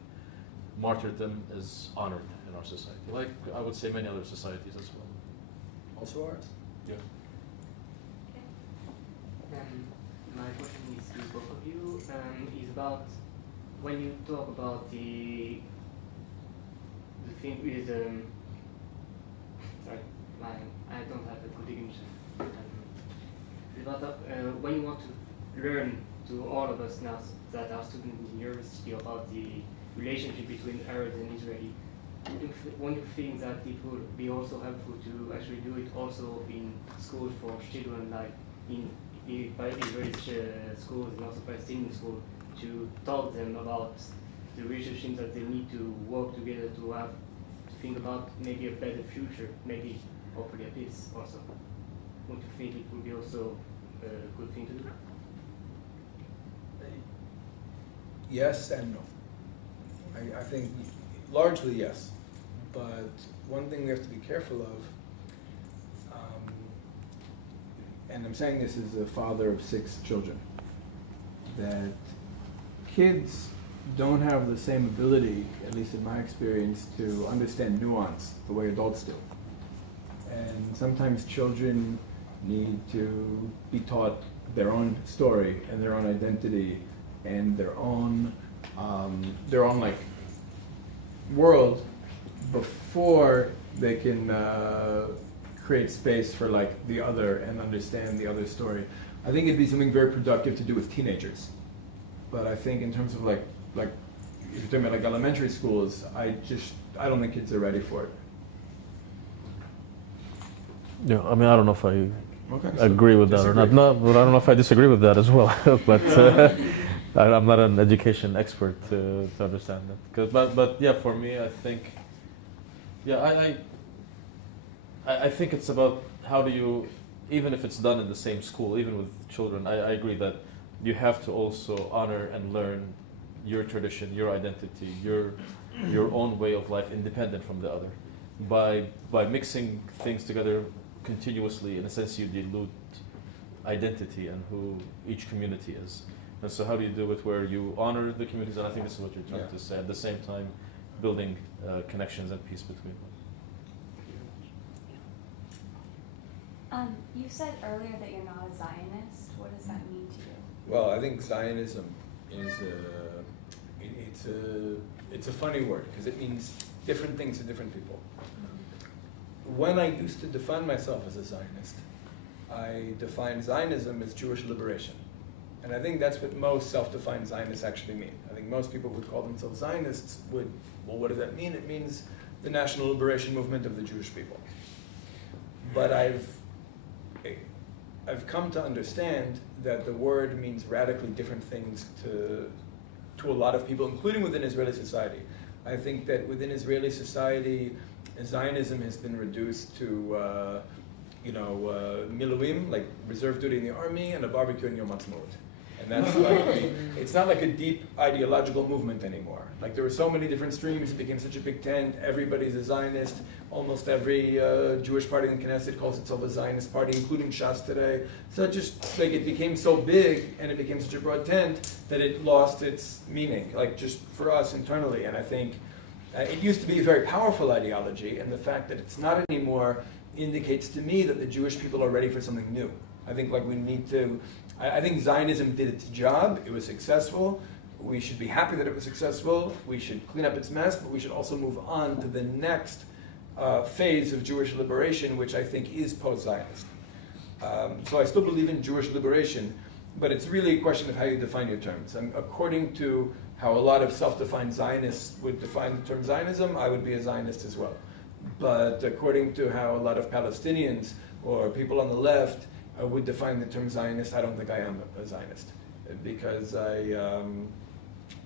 Martyrdom is honored in our society, like I would say many other societies as well. Also ours. Yeah. My question is to both of you. Is about when you talk about the thing with sorry, I don't have a good English. It's about when you want to learn to all of us now that are students in university about the relationship between Arabs and Israeli. One you think that it would be also helpful to actually do it also in schools for children, like in Israeli schools and also Palestinian schools, to talk them about the relationships that they need to work together to think about maybe a better future, maybe hopefully a peace also. Don't you think it would be also a good thing to do? Yes and no. I think largely yes, but one thing we have to be careful of, and I'm saying this as a father of 6 children, that kids don't have the same ability, at least in my experience, to understand nuance the way adults do. And sometimes children need to be taught their own story and their own identity and their own like world before they can create space for like the other and understand the other story. I think it'd be something very productive to do with teenagers. But I think in terms of like if you're talking about like elementary schools, I don't think kids are ready for it. Yeah, I mean, I don't know if I Okay, agree with that or not. No, but I don't know if I disagree with that as well. But I'm not an education expert to understand that. But yeah, for me, I think, I think it's about how do you, even if it's done in the same school, even with children, I agree that you have to also honor and learn your tradition, your identity, your own way of life, independent from the other. By mixing things together continuously, in a sense, you dilute identity and who each community is. And so how do you do it where you honor the communities? And I think this is what you're trying to say. At the same time, building connections and peace between them. You said earlier that you're not a Zionist. What does that mean to you? Well, I think Zionism is it's a funny word because it means different things to different people. When I used to define myself as a Zionist, I defined Zionism as Jewish liberation. And I think that's what most self-defined Zionists actually mean. I think most people who would call themselves Zionists would, well, what does that mean? It means the national liberation movement of the Jewish people. But I've come to understand that the word means radically different things to a lot of people, including within Israeli society. I think that within Israeli society, Zionism has been reduced to, miluim, like reserve duty in the army, and a barbecue in Yom Ha'atzmaut. And that's like, it's not like a deep ideological movement anymore. Like there were so many different streams, it became such a big tent, everybody's a Zionist. Almost every Jewish party in Knesset calls itself a Zionist party, including Shas today. So it just, like it became so big and it became such a broad tent that it lost its meaning, like just for us internally. And I think it used to be a very powerful ideology, and the fact that it's not anymore indicates to me that the Jewish people are ready for something new. I think like we need to, I think Zionism did its job, it was successful. We should be happy that it was successful. We should clean up its mess, but we should also move on to the next phase of Jewish liberation, which I think is post-Zionist. So I still believe in Jewish liberation, but it's really a question of how you define your terms. According to how a lot of self-defined Zionists would define the term Zionism, I would be a Zionist as well. But according to how a lot of Palestinians or people on the left would define the term Zionist, I don't think I am a Zionist, because I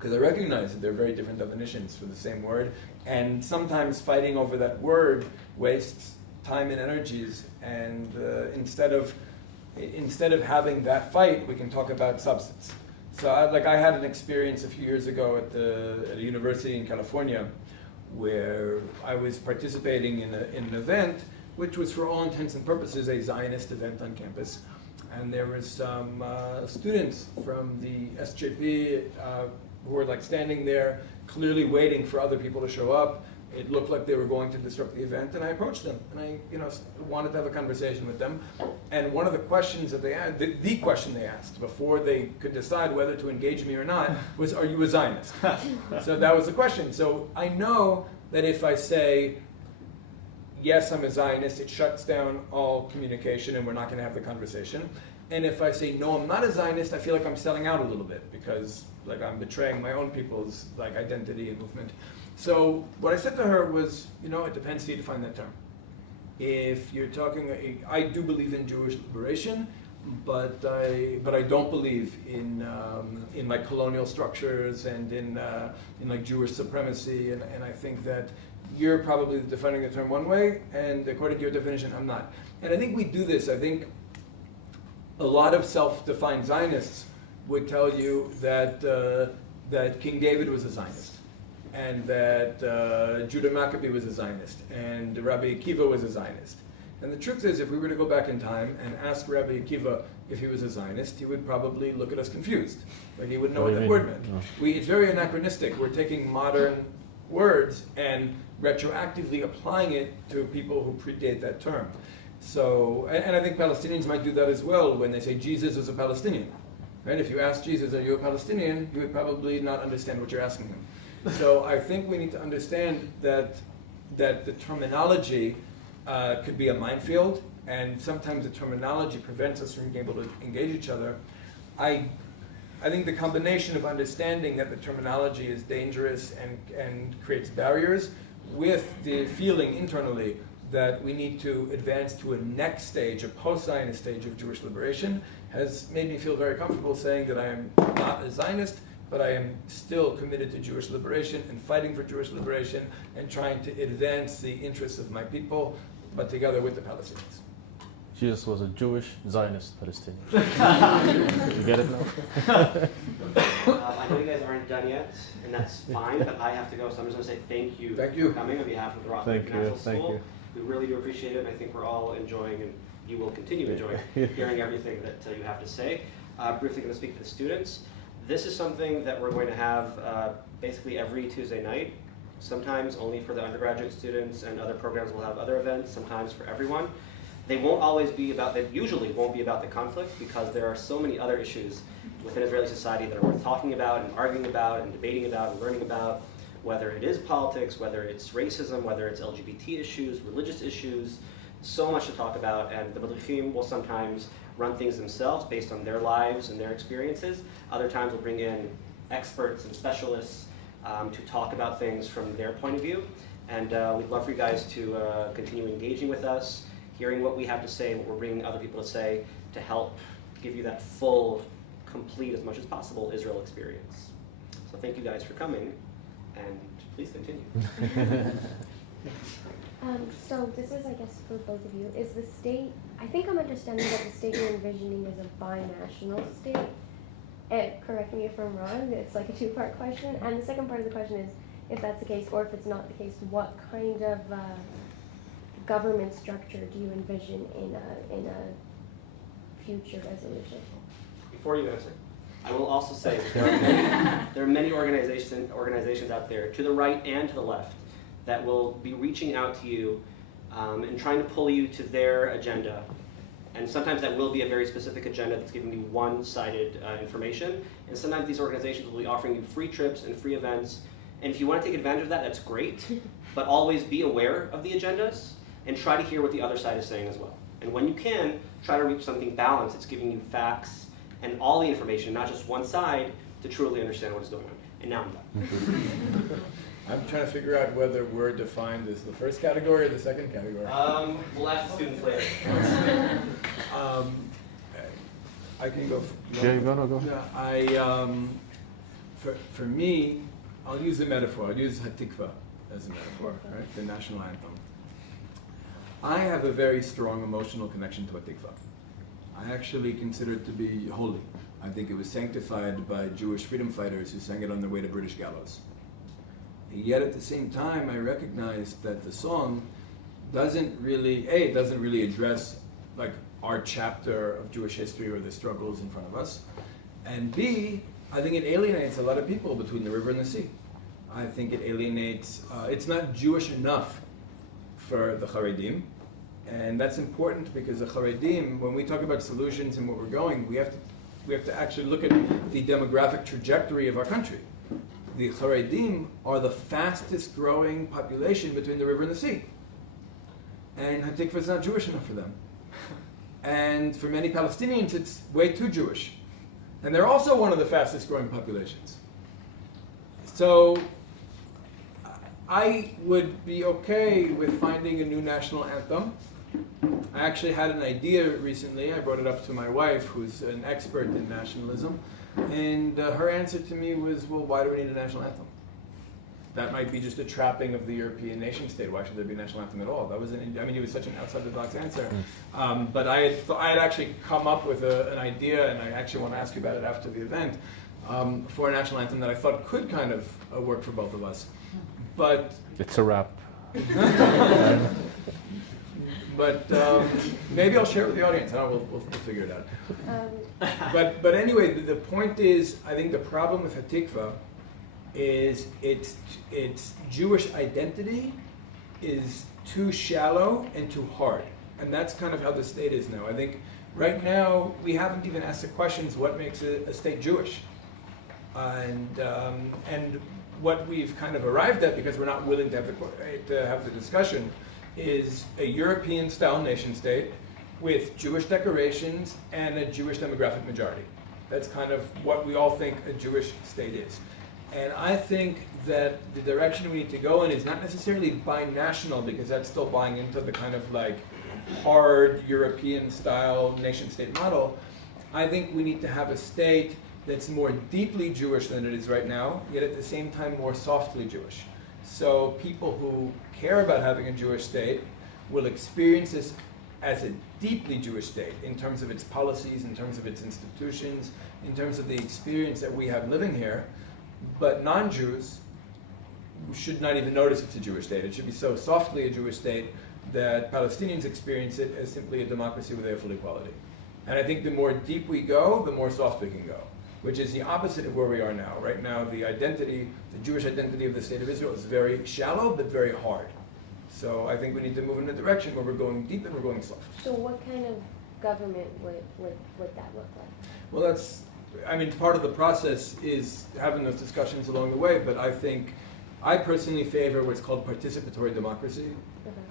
recognize that there are very different definitions for the same word, and sometimes fighting over that word wastes time and energies, and instead of having that fight, we can talk about substance. So I had an experience a few years ago at a university in California where I was participating in an event which was for all intents and purposes a Zionist event on campus. And there was some students from the SJP who were like standing there, clearly waiting for other people to show up. It looked like they were going to disrupt the event, and I approached them, and I, wanted to have a conversation with them. And one of the questions that they had, the question they asked before they could decide whether to engage me or not, was, "Are you a Zionist?" So that was the question. So I know that if I say, "Yes, I'm a Zionist," it shuts down all communication, and we're not going to have the conversation. And if I say, "No, I'm not a Zionist," I feel like I'm selling out a little bit, because like I'm betraying my own people's like identity and movement. So what I said to her was, it depends how you define that term. If you're talking, I do believe in Jewish liberation, but I don't believe in like colonial structures and in like Jewish supremacy, and I think that you're probably defining the term one way, and according to your definition, I'm not. And I think we do this. I think a lot of self-defined Zionists would tell you that King David was a Zionist, and that Judah Maccabee was a Zionist, and Rabbi Akiva was a Zionist. And the truth is, if we were to go back in time and ask Rabbi Akiva if he was a Zionist, he would probably look at us confused. Like he wouldn't know what that word meant. No. It's very anachronistic. We're taking modern words and retroactively applying it to people who predate that term. So, and I think Palestinians might do that as well when they say Jesus is a Palestinian. Right? If you ask Jesus, "Are you a Palestinian?" he would probably not understand what you're asking him. So I think we need to understand that the terminology could be a minefield, and sometimes the terminology prevents us from being able to engage each other. I think the combination of understanding that the terminology is dangerous and creates barriers with the feeling internally that we need to advance to a next stage, a post-Zionist stage of Jewish liberation, has made me feel very comfortable saying that I am not a Zionist, but I am still committed to Jewish liberation and fighting for Jewish liberation and trying to advance the interests of my people, but together with the Palestinians. Jesus was a Jewish Zionist Palestinian. You get it now? I know you guys aren't done yet, and that's fine, but I have to go, so I'm just going to say thank you for coming on behalf of the Rothberg National School. We really do appreciate it, and I think we're all enjoying, and you will continue enjoying, hearing everything that you have to say. Briefly going to speak to the students. This is something that we're going to have basically every Tuesday night, sometimes only for the undergraduate students, and other programs will have other events, sometimes for everyone. They won't always be about, they usually won't be about the conflict, because there are so many other issues within Israeli society that are worth talking about and arguing about and debating about and learning about, whether it is politics, whether it's racism, whether it's LGBT issues, religious issues, so much to talk about, and the Madrichim will sometimes run things themselves based on their lives and their experiences. Other times we'll bring in experts and specialists to talk about things from their point of view, and we'd love for you guys to continue engaging with us, hearing what we have to say, what we're bringing other people to say, to help give you that full, complete, as much as possible, Israel experience. So thank you guys for coming, and please continue. So this is, I guess, for both of you. Is the state, I think I'm understanding that the state you're envisioning is a binational state, correct me if I'm wrong, it's like a two-part question. And the second part of the question is, if that's the case, or if it's not the case, what kind of government structure do you envision in a future resolution? Before you answer, I will also say that there are many organizations out there, to the right and to the left, that will be reaching out to you and trying to pull you to their agenda. And sometimes that will be a very specific agenda that's giving you one-sided information. And sometimes these organizations will be offering you free trips and free events. And if you want to take advantage of that, that's great. But always be aware of the agendas and try to hear what the other side is saying as well. And when you can, try to reach something balanced. It's giving you facts and all the information, not just one side, to truly understand what is going on. And now I'm done. I'm trying to figure out whether we're defined as the first category or the second category. We'll ask the students later. I can go. Yeah, you go. Yeah, for me, I'll use a metaphor. I'll use Hatikva as a metaphor, right? The national anthem. I have a very strong emotional connection to Hatikva. I actually consider it to be holy. I think it was sanctified by Jewish freedom fighters who sang it on their way to British gallows. Yet at the same time, I recognize that the song doesn't really address like our chapter of Jewish history or the struggles in front of us. And B, I think it alienates a lot of people between the river and the sea. I think it alienates, it's not Jewish enough for the Haredim. And that's important because the Haredim, when we talk about solutions and what we're going, we have to actually look at the demographic trajectory of our country. The Haredim are the fastest growing population between the river and the sea. And Hatikva is not Jewish enough for them. And for many Palestinians, it's way too Jewish. And they're also one of the fastest growing populations. So I would be okay with finding a new national anthem. I actually had an idea recently. I brought it up to my wife, who's an expert in nationalism. And her answer to me was, well, why do we need a national anthem? That might be just a trapping of the European nation state. Why should there be a national anthem at all? That was, it was such an outside-the-box answer. But I had actually come up with an idea, and I actually want to ask you about it after the event, for a national anthem that I thought could kind of work for both of us. But it's a wrap. But maybe I'll share it with the audience. We'll figure it out. But anyway, the point is, I think the problem with Hatikva is its Jewish identity is too shallow and too hard. And that's kind of how the state is now. I think right now we haven't even asked the questions, what makes a state Jewish? And what we've kind of arrived at, because we're not willing to have the discussion, is a European-style nation-state with Jewish decorations and a Jewish demographic majority. That's kind of what we all think a Jewish state is. And I think that the direction we need to go in is not necessarily binational, because that's still buying into the kind of like hard European-style nation-state model. I think we need to have a state that's more deeply Jewish than it is right now, yet at the same time more softly Jewish. So people who care about having a Jewish state will experience this as a deeply Jewish state in terms of its policies, in terms of its institutions, in terms of the experience that we have living here. But non-Jews should not even notice it's a Jewish state. It should be so softly a Jewish state that Palestinians experience it as simply a democracy with full equality. And I think the more deep we go, the more soft we can go, which is the opposite of where we are now. Right now, the Jewish identity of the state of Israel is very shallow, but very hard. So I think we need to move in a direction where we're going deep and we're going soft. So what kind of government would that look like? Well, part of the process is having those discussions along the way, but I personally favor what's called participatory democracy.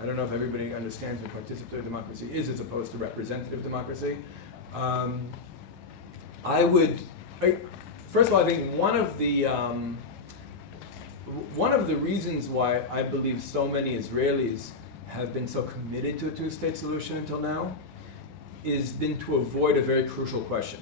I don't know if everybody understands what participatory democracy is as opposed to representative democracy. First of all, I think one of the reasons why I believe so many Israelis have been so committed to a two-state solution until now is been to avoid a very crucial question.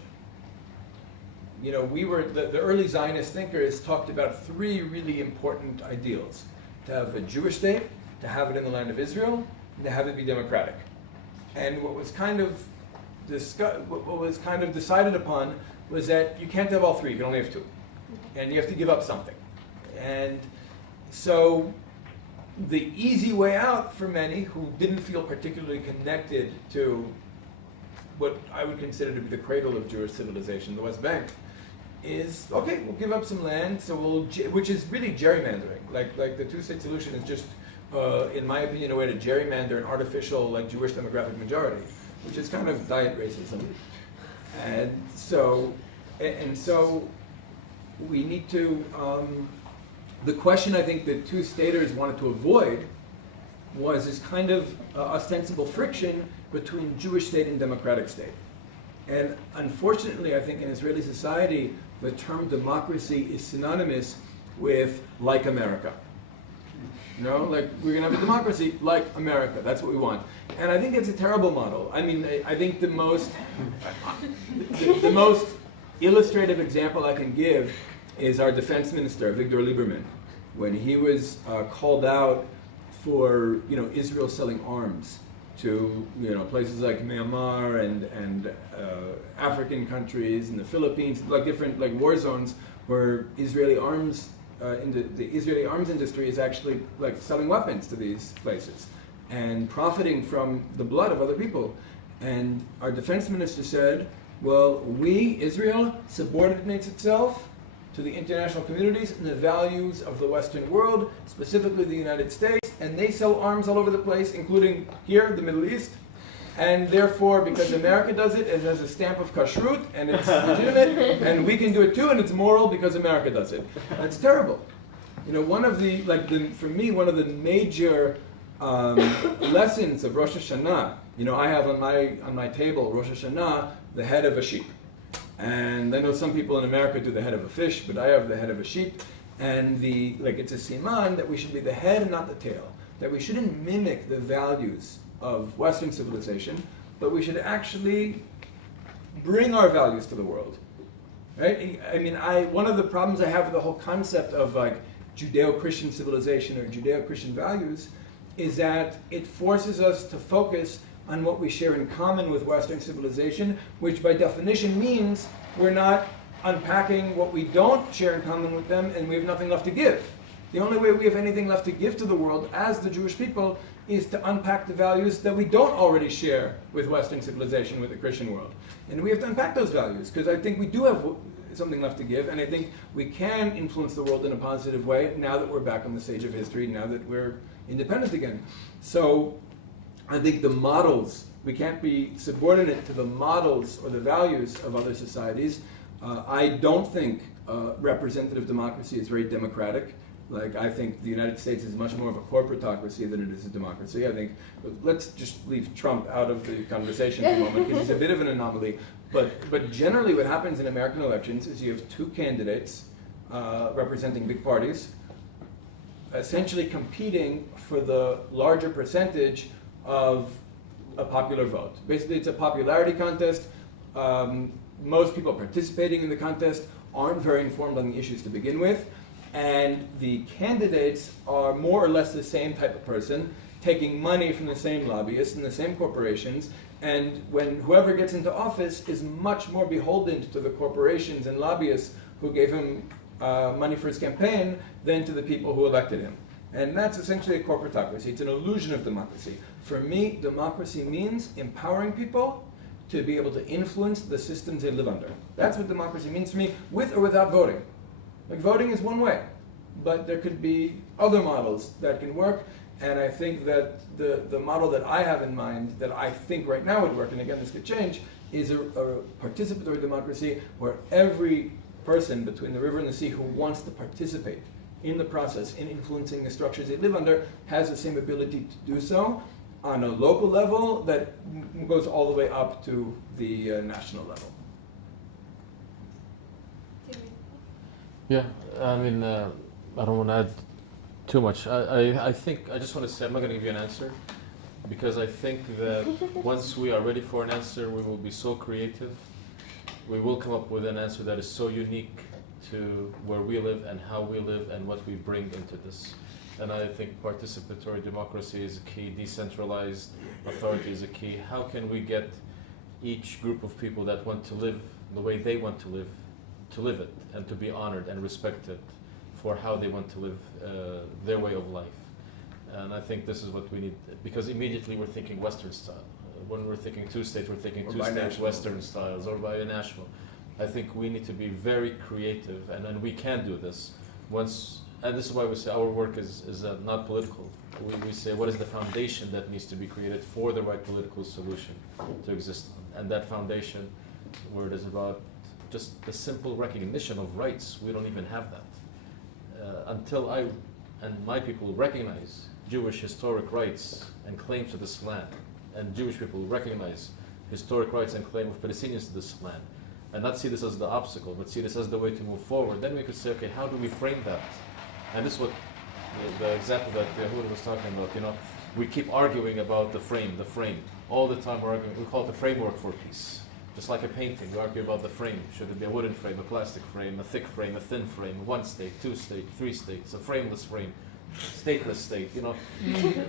The early Zionist thinkers talked about three really important ideals: to have a Jewish state, to have it in the land of Israel, and to have it be democratic. And what was kind of decided upon was that you can't have all three, you can only have two. And you have to give up something. And so the easy way out for many who didn't feel particularly connected to what I would consider to be the cradle of Jewish civilization, the West Bank, is, okay, we'll give up some land, which is really gerrymandering. Like the two-state solution is just, in my opinion, a way to gerrymander an artificial, Jewish demographic majority, which is kind of diet racism. And so we need to, the question I think that two-staters wanted to avoid was this kind of ostensible friction between Jewish state and democratic state. And unfortunately, I think in Israeli society, the term democracy is synonymous with like America. We're going to have a democracy like America. That's what we want. And I think it's a terrible model. I mean, I think the most illustrative example I can give is our defense minister, Victor Lieberman, when he was called out for Israel selling arms to places like Myanmar and African countries and the Philippines, different war zones where Israeli arms the Israeli arms industry is actually selling weapons to these places and profiting from the blood of other people. And our defense minister said, well, Israel subordinates itself to the international communities and the values of the Western world, specifically the United States, and they sell arms all over the place, including here, the Middle East. And therefore, because America does it, it has a stamp of kashrut, and it's legitimate, and we can do it too, and it's moral because America does it. That's terrible. One of the, for me, one of the major lessons of Rosh Hashanah, I have on my table, Rosh Hashanah, the head of a sheep. And I know some people in America do the head of a fish, but I have the head of a sheep. And it's a siman that we should be the head and not the tail. That we shouldn't mimic the values of Western civilization, but we should actually bring our values to the world. Right? I mean, one of the problems I have with the whole concept of Judeo-Christian civilization or Judeo-Christian values is that it forces us to focus on what we share in common with Western civilization, which by definition means we're not unpacking what we don't share in common with them, and we have nothing left to give. The only way we have anything left to give to the world as the Jewish people is to unpack the values that we don't already share with Western civilization, with the Christian world. And we have to unpack those values, because I think we do have something left to give, and I think we can influence the world in a positive way now that we're back on the stage of history, now that we're independent again. So I think the models, we can't be subordinate to the models or the values of other societies. I don't think representative democracy is very democratic. I think the United States is much more of a corporatocracy than it is a democracy. I think, let's just leave Trump out of the conversation for a moment, because he's a bit of an anomaly. But generally what happens in American elections is you have two candidates representing big parties, essentially competing for the larger percentage of a popular vote. Basically, it's a popularity contest. Most people participating in the contest aren't very informed on the issues to begin with, and the candidates are more or less the same type of person, taking money from the same lobbyists and the same corporations, and when whoever gets into office is much more beholden to the corporations and lobbyists who gave him money for his campaign than to the people who elected him. And that's essentially a corporatocracy. It's an illusion of democracy. For me, democracy means empowering people to be able to influence the systems they live under. That's what democracy means to me, with or without voting. Voting is one way, but there could be other models that can work, and I think that the model that I have in mind, that I think right now would work, and again this could change, is a participatory democracy where every person between the river and the sea who wants to participate in the process, in influencing the structures they live under, has the same ability to do so on a local level that goes all the way up to the national level. Yeah, I mean, I don't want to add too much. I think, I just want to say, I'm not going to give you an answer, because I think that once we are ready for an answer, we will be so creative. We will come up with an answer that is so unique to where we live and how we live and what we bring into this. And I think participatory democracy is a key, decentralized authority is a key. How can we get each group of people that want to live the way they want to live it, and to be honored and respected for how they want to live their way of life. And I think this is what we need, because immediately we're thinking Western style. When we're thinking two states, we're thinking Or two states, binational. Western styles, or binational. I think we need to be very creative, and we can do this once. And this is why we say our work is not political. We say what is the foundation that needs to be created for the right political solution to exist on. And that foundation, where it is about just the simple recognition of rights, we don't even have that. Until I and my people recognize Jewish historic rights and claims to this land, and Jewish people recognize historic rights and claim of Palestinians to this land, and not see this as the obstacle, but see this as the way to move forward, then we could say, okay, how do we frame that? And this is what the example that Yehuda was talking about, we keep arguing about the frame. All the time we're arguing, we call it the framework for peace. Just like a painting, we argue about the frame. Should it be a wooden frame, a plastic frame, a thick frame, a thin frame, one state, two state, three states, a frameless frame, stateless state,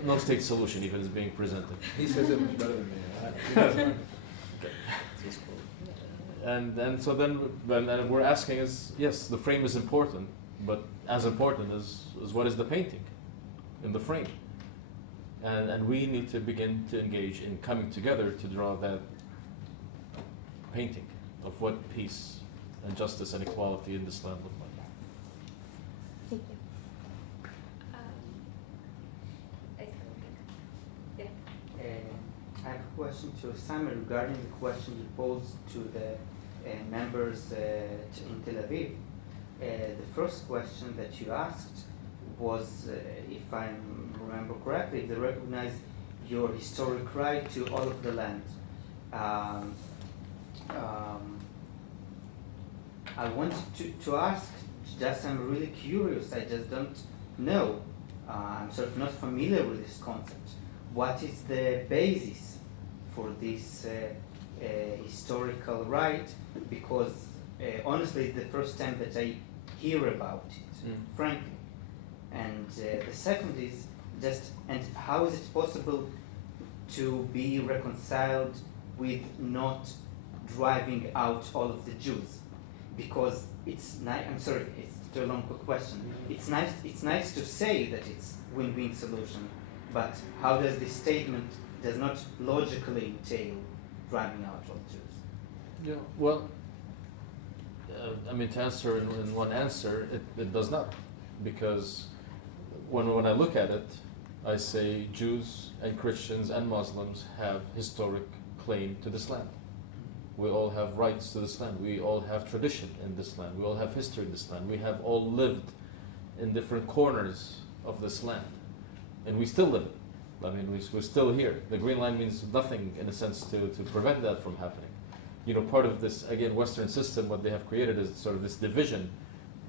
no state solution even is being presented. He says it much better than me. And so then when we're asking is, yes, the frame is important, but as important is what is the painting in the frame. And we need to begin to engage in coming together to draw that painting of what peace and justice and equality in this land look like. Thank you. I have a question to Sami regarding the question you posed to the members in Tel Aviv. The first question that you asked was, if I remember correctly, they recognize your historic right to all of the land. I wanted to ask, just I'm really curious, I just don't know, I'm sort of not familiar with this concept. What is the basis for this historical right? Because honestly, it's the first time that I hear about it, frankly. And the second is just, and how is it possible to be reconciled with not driving out all of the Jews? Because it's nice, I'm sorry, it's too long a question. It's nice to say that it's win-win solution, but how does this statement does not logically entail driving out all Jews? Yeah, well, to answer in one answer, it does not. Because when I look at it, I say Jews and Christians and Muslims have historic claim to this land. We all have rights to this land. We all have tradition in this land. We all have history in this land. We have all lived in different corners of this land. And we still live it. We're still here. The Green Line means nothing in a sense to prevent that from happening. Part of this, again, Western system, what they have created is sort of this division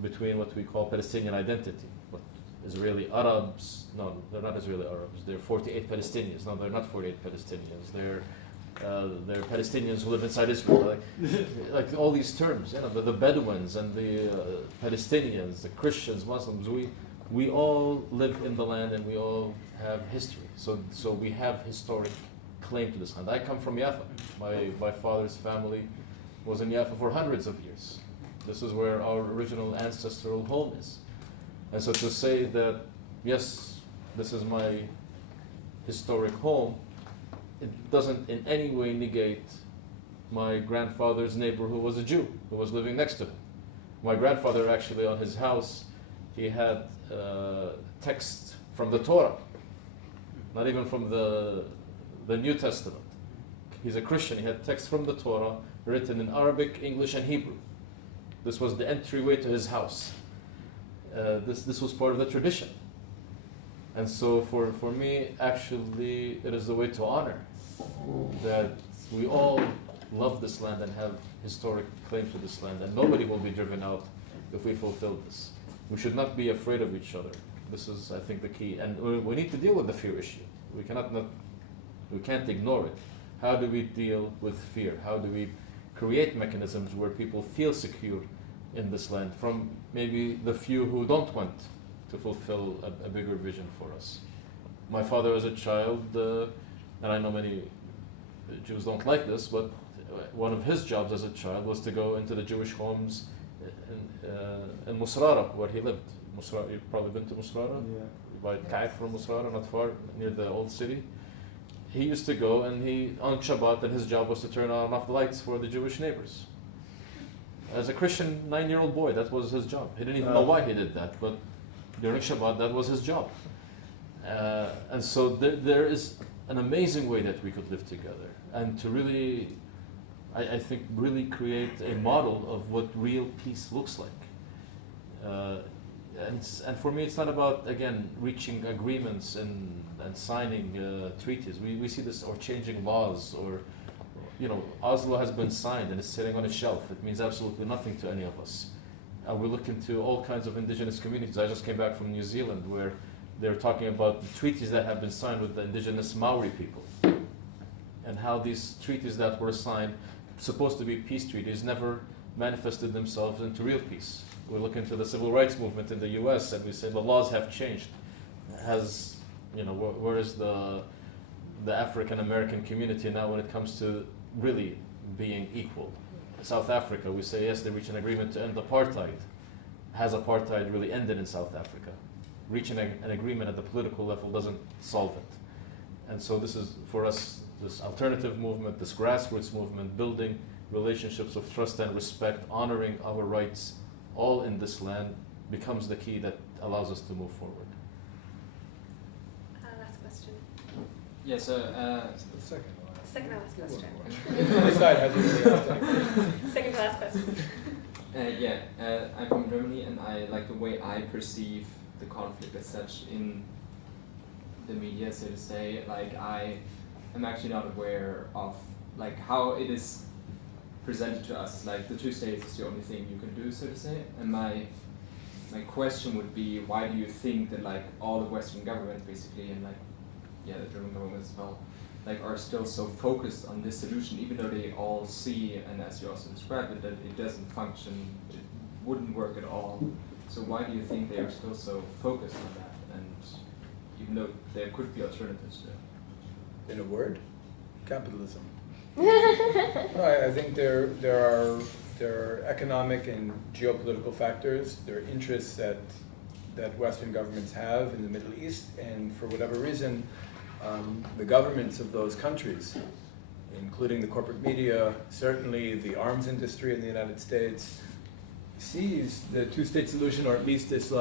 between what we call Palestinian identity. What Israeli Arabs, no, they're not Israeli Arabs. They're 48 Palestinians. No, they're not 48 Palestinians. They're Palestinians who live inside Israel. Like all these terms, the Bedouins and the Palestinians, the Christians, Muslims, we all live in the land and we all have history. So we have historic claim to this land. I come from Jaffa. My father's family was in Jaffa for hundreds of years. This is where our original ancestral home is. And so to say that, yes, this is my historic home, it doesn't in any way negate my grandfather's neighbor who was a Jew, who was living next to him. My grandfather actually on his house, he had text from the Torah, not even from the New Testament. He's a Christian, he had text from the Torah written in Arabic, English, and Hebrew. This was the entryway to his house. This was part of the tradition. And so for me, actually, it is the way to honor that we all love this land and have historic claim to this land, and nobody will be driven out if we fulfill this. We should not be afraid of each other. This is, I think, the key. And we need to deal with the fear issue. We can't ignore it. How do we deal with fear? How do we create mechanisms where people feel secure in this land from maybe the few who don't want to fulfill a bigger vision for us? My father as a child, and I know many Jews don't like this, but one of his jobs as a child was to go into the Jewish homes in Musrara, where he lived. Musrara, you've probably been to Musrara? Yeah. By Kaif from Musrara, not far, near the old city. He used to go, and on Shabbat, and his job was to turn on and off the lights for the Jewish neighbors. As a Christian 9-year-old boy, that was his job. He didn't even know why he did that, but during Shabbat, that was his job. And so there is an amazing way that we could live together, and to really, I think, really create a model of what real peace looks like. And for me, it's not about, again, reaching agreements and signing treaties. We see this, or changing laws, or, Oslo has been signed and is sitting on a shelf. It means absolutely nothing to any of us. We look into all kinds of indigenous communities. I just came back from New Zealand, where they're talking about the treaties that have been signed with the indigenous Maori people, and how these treaties that were signed, supposed to be peace treaties, never manifested themselves into real peace. We look into the civil rights movement in the US, and we say the laws have changed. Where is the African American community now when it comes to really being equal? South Africa, we say yes, they reached an agreement to end apartheid. Has apartheid really ended in South Africa? Reaching an agreement at the political level doesn't solve it. And so this is, for us, this alternative movement, this grassroots movement, building relationships of trust and respect, honoring our rights, all in this land, becomes the key that allows us to move forward. Last question. Yeah, so Second to last question. This side has really asked any questions. Second to last question. I'm from Germany, and I like the way I perceive the conflict as such in the media, so to say. Like, I am actually not aware of like how it is presented to us. Like, the two states is the only thing you can do, so to say. And my question would be, why do you think that like all the Western governments basically, and the German government as well, are still so focused on this solution, even though they all see, and as you also described it, that it doesn't function, it wouldn't work at all. So why do you think they are still so focused on that? And even though there could be alternatives to it. In a word, capitalism. I think there are economic and geopolitical factors. There are interests that Western governments have in the Middle East, and for whatever reason, the governments of those countries, including the corporate media, certainly the arms industry in the United States, sees the two-state solution, or at least this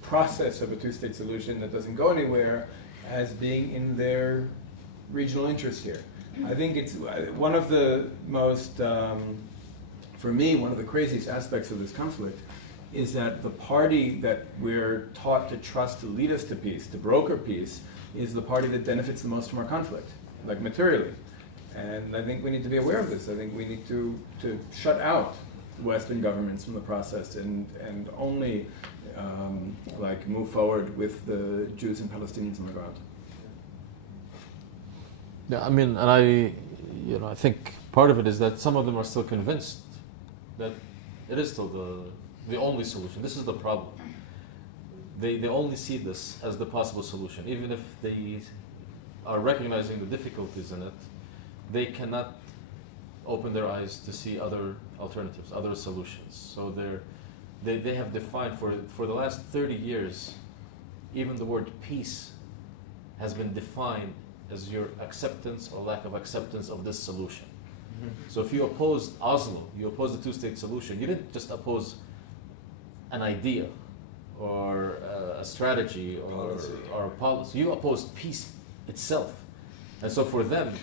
process of a two-state solution that doesn't go anywhere, as being in their regional interest here. I think it's one of the most, for me, one of the craziest aspects of this conflict is that the party that we're taught to trust to lead us to peace, to broker peace, is the party that benefits the most from our conflict, materially. And I think we need to be aware of this. I think we need to shut out Western governments from the process and only move forward with the Jews and Palestinians on the ground. Yeah, I mean, and I think part of it is that some of them are still convinced that it is still the only solution. This is the problem. They only see this as the possible solution. Even if they are recognizing the difficulties in it, they cannot open their eyes to see other alternatives, other solutions. So they have defined, for the last 30 years, even the word peace has been defined as your acceptance or lack of acceptance of this solution. Mm-hmm. So if you opposed Oslo, you opposed the two-state solution, you didn't just oppose an idea or a strategy or a policy. You opposed peace itself. And so for them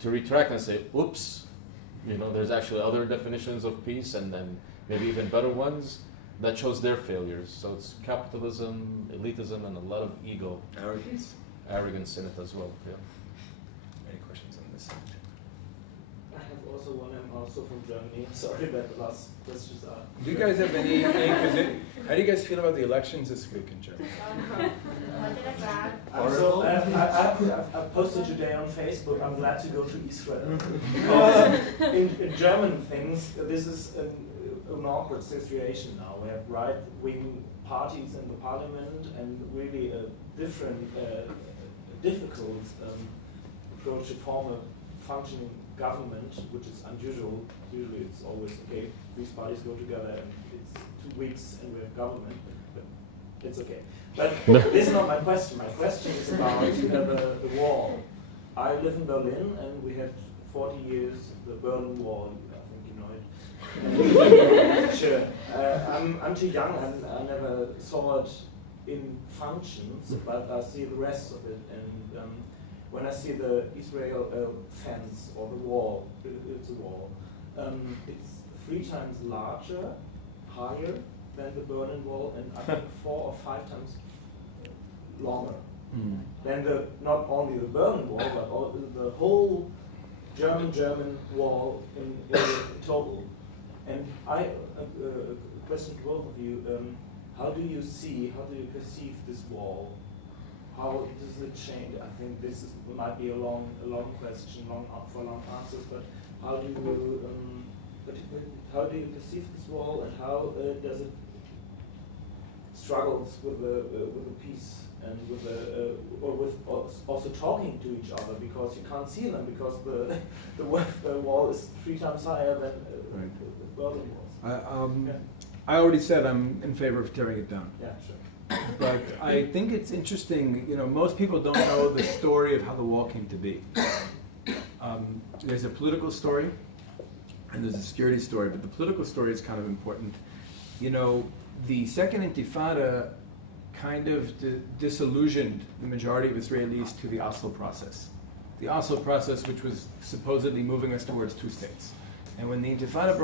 to retract and say, oops, there's actually other definitions of peace and then maybe even better ones, that shows their failures. So it's capitalism, elitism, and a lot of ego. Arrogance in it as well. Yeah. Any questions on this? I have also one. I'm also from Germany. Sorry about the last questions. Do you guys have any? How do you guys feel about the elections this week in Germany? So I posted today on Facebook. I'm glad to go to Israel because in German things, this is an awkward situation now. We have right-wing parties in the parliament and really a difficult approach to form functioning government, which is unusual. Usually it's always, okay, these parties go together and it's 2 weeks and we have government, but it's okay. But this is not my question. My question is about the wall. I live in Berlin and we had 40 years the Berlin Wall. I think you know it. Sure. I'm too young and I never saw it in functions, but I see the rest of it. And when I see the Israel fence or the wall, it's a wall. It's 3 times larger, higher than the Berlin Wall, and I think 4 or 5 times longer than not only the Berlin Wall, but the whole German wall in total. And a question to both of you, how do you perceive this wall? How does it change? I think this might be a long question, for long answers, but how do you perceive this wall, and how does it struggles with the peace and with also talking to each other, because you can't see them because the wall is 3 times higher than the Berlin walls. I already said I'm in favor of tearing it down. Yeah, sure. But I think it's interesting, most people don't know the story of how the wall came to be. There's a political story and there's a security story, but the political story is kind of important. The Second Intifada kind of disillusioned the majority of Israelis to the Oslo process. The Oslo process, which was supposedly moving us towards 2 states. And when the Intifada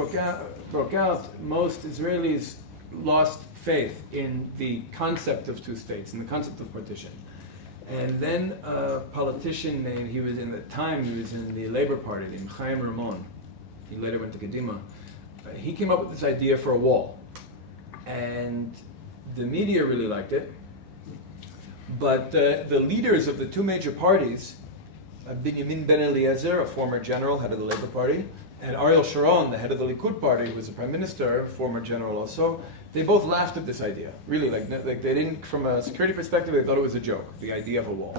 broke out, most Israelis lost faith in the concept of 2 states, in the concept of partition. And then a politician named, he was in the Labour Party, named Chaim Ramon. He later went to Kadima. He came up with this idea for a wall. And the media really liked it. But the leaders of the 2 major parties, Binyamin Ben Eliezer, a former general, head of the Labour Party, and Ariel Sharon, the head of the Likud party, who was the prime minister, former general also, they both laughed at this idea. Really, like they didn't, from a security perspective, they thought it was a joke, the idea of a wall.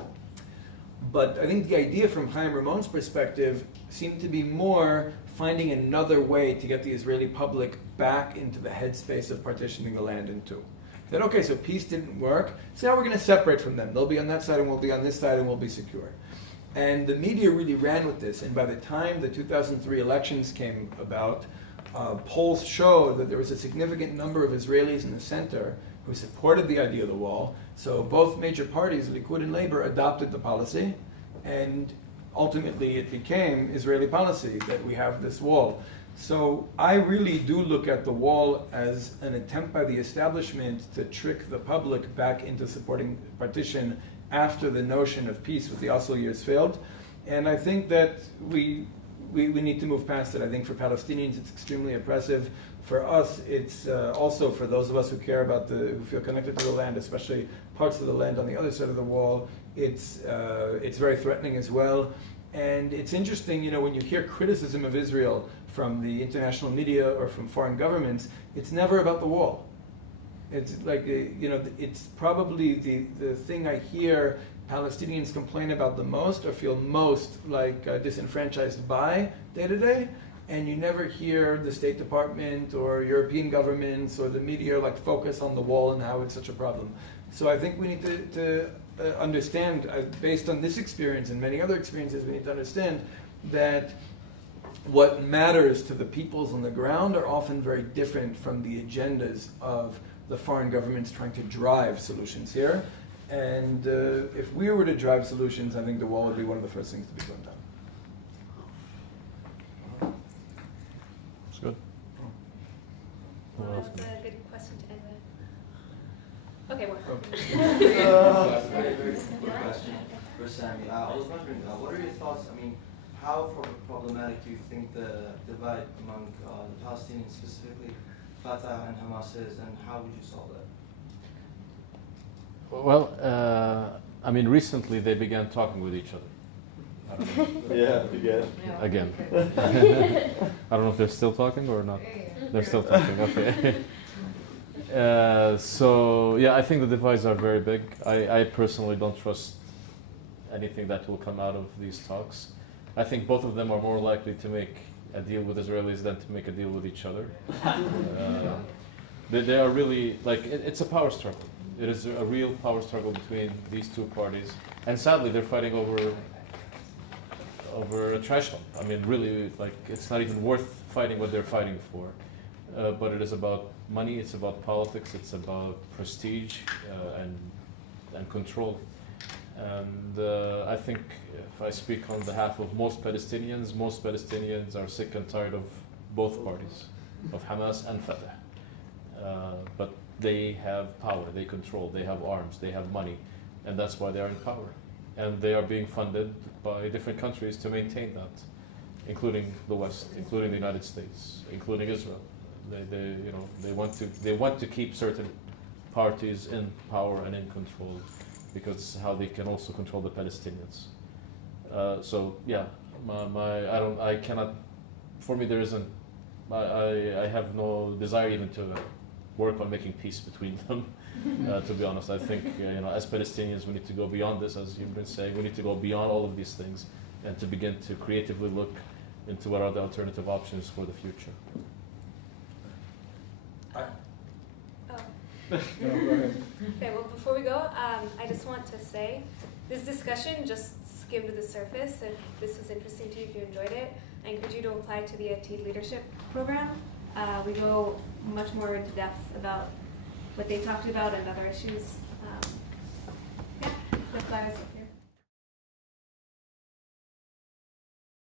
But I think the idea from Chaim Ramon's perspective seemed to be more finding another way to get the Israeli public back into the headspace of partitioning the land in 2. Said, okay, so peace didn't work, so now we're going to separate from them. They'll be on that side and we'll be on this side and we'll be secure. And the media really ran with this, and by the time the 2003 elections came about, polls showed that there was a significant number of Israelis in the center who supported the idea of the wall. So both major parties, Likud and Labour, adopted the policy, and ultimately it became Israeli policy that we have this wall. So I really do look at the wall as an attempt by the establishment to trick the public back into supporting partition after the notion of peace with the Oslo years failed. And I think that we need to move past it. I think for Palestinians it's extremely oppressive. For us, it's also for those of us who care about who feel connected to the land, especially parts of the land on the other side of the wall, it's very threatening as well. And it's interesting, when you hear criticism of Israel from the international media or from foreign governments, it's never about the wall. It's like, it's probably the thing I hear Palestinians complain about the most or feel most like disenfranchised by day to day. And you never hear the State Department or European governments or the media focus on the wall and how it's such a problem. So I think we need to understand, based on this experience and many other experiences, we need to understand that what matters to the peoples on the ground are often very different from the agendas of the foreign governments trying to drive solutions here. And if we were to drive solutions, I think the wall would be one of the first things to be thrown down. That's good. Well, that was a good question to end with. Okay, Very quick question for Sami. I was wondering, what are your thoughts? How problematic do you think the divide among the Palestinians, specifically Fatah and Hamas, is, and how would you solve that? Well, recently they began talking with each other. I don't know. Yeah, again. I don't know if they're still talking or not. They're still talking, okay. I think the divides are very big. I personally don't trust anything that will come out of these talks. I think both of them are more likely to make a deal with Israelis than to make a deal with each other. They are really, like, it's a power struggle. It is a real power struggle between these two parties. And sadly, they're fighting over a trash dump. I mean, really, like, it's not even worth fighting what they're fighting for. But it is about money, it's about politics, it's about prestige and control. And I think if I speak on behalf of most Palestinians are sick and tired of both parties, of Hamas and Fatah. But they have power, they control, they have arms, they have money, and that's why they are in power. And they are being funded by different countries to maintain that, including the West, including the United States, including Israel. They want to keep certain parties in power and in control, because how they can also control the Palestinians. So yeah, I cannot. For me, there isn't. I have no desire even to work on making peace between them. To be honest, I think as Palestinians, we need to go beyond this. As you've been saying, we need to go beyond all of these things and to begin to creatively look into what are the alternative options for the future. Okay, well, before we go, I just want to say this discussion just skimmed the surface. If this was interesting to you, if you enjoyed it, I encourage you to apply to the Atid Leadership Program. We go much more into depth about what they talked about and other issues. Yeah, the flyers.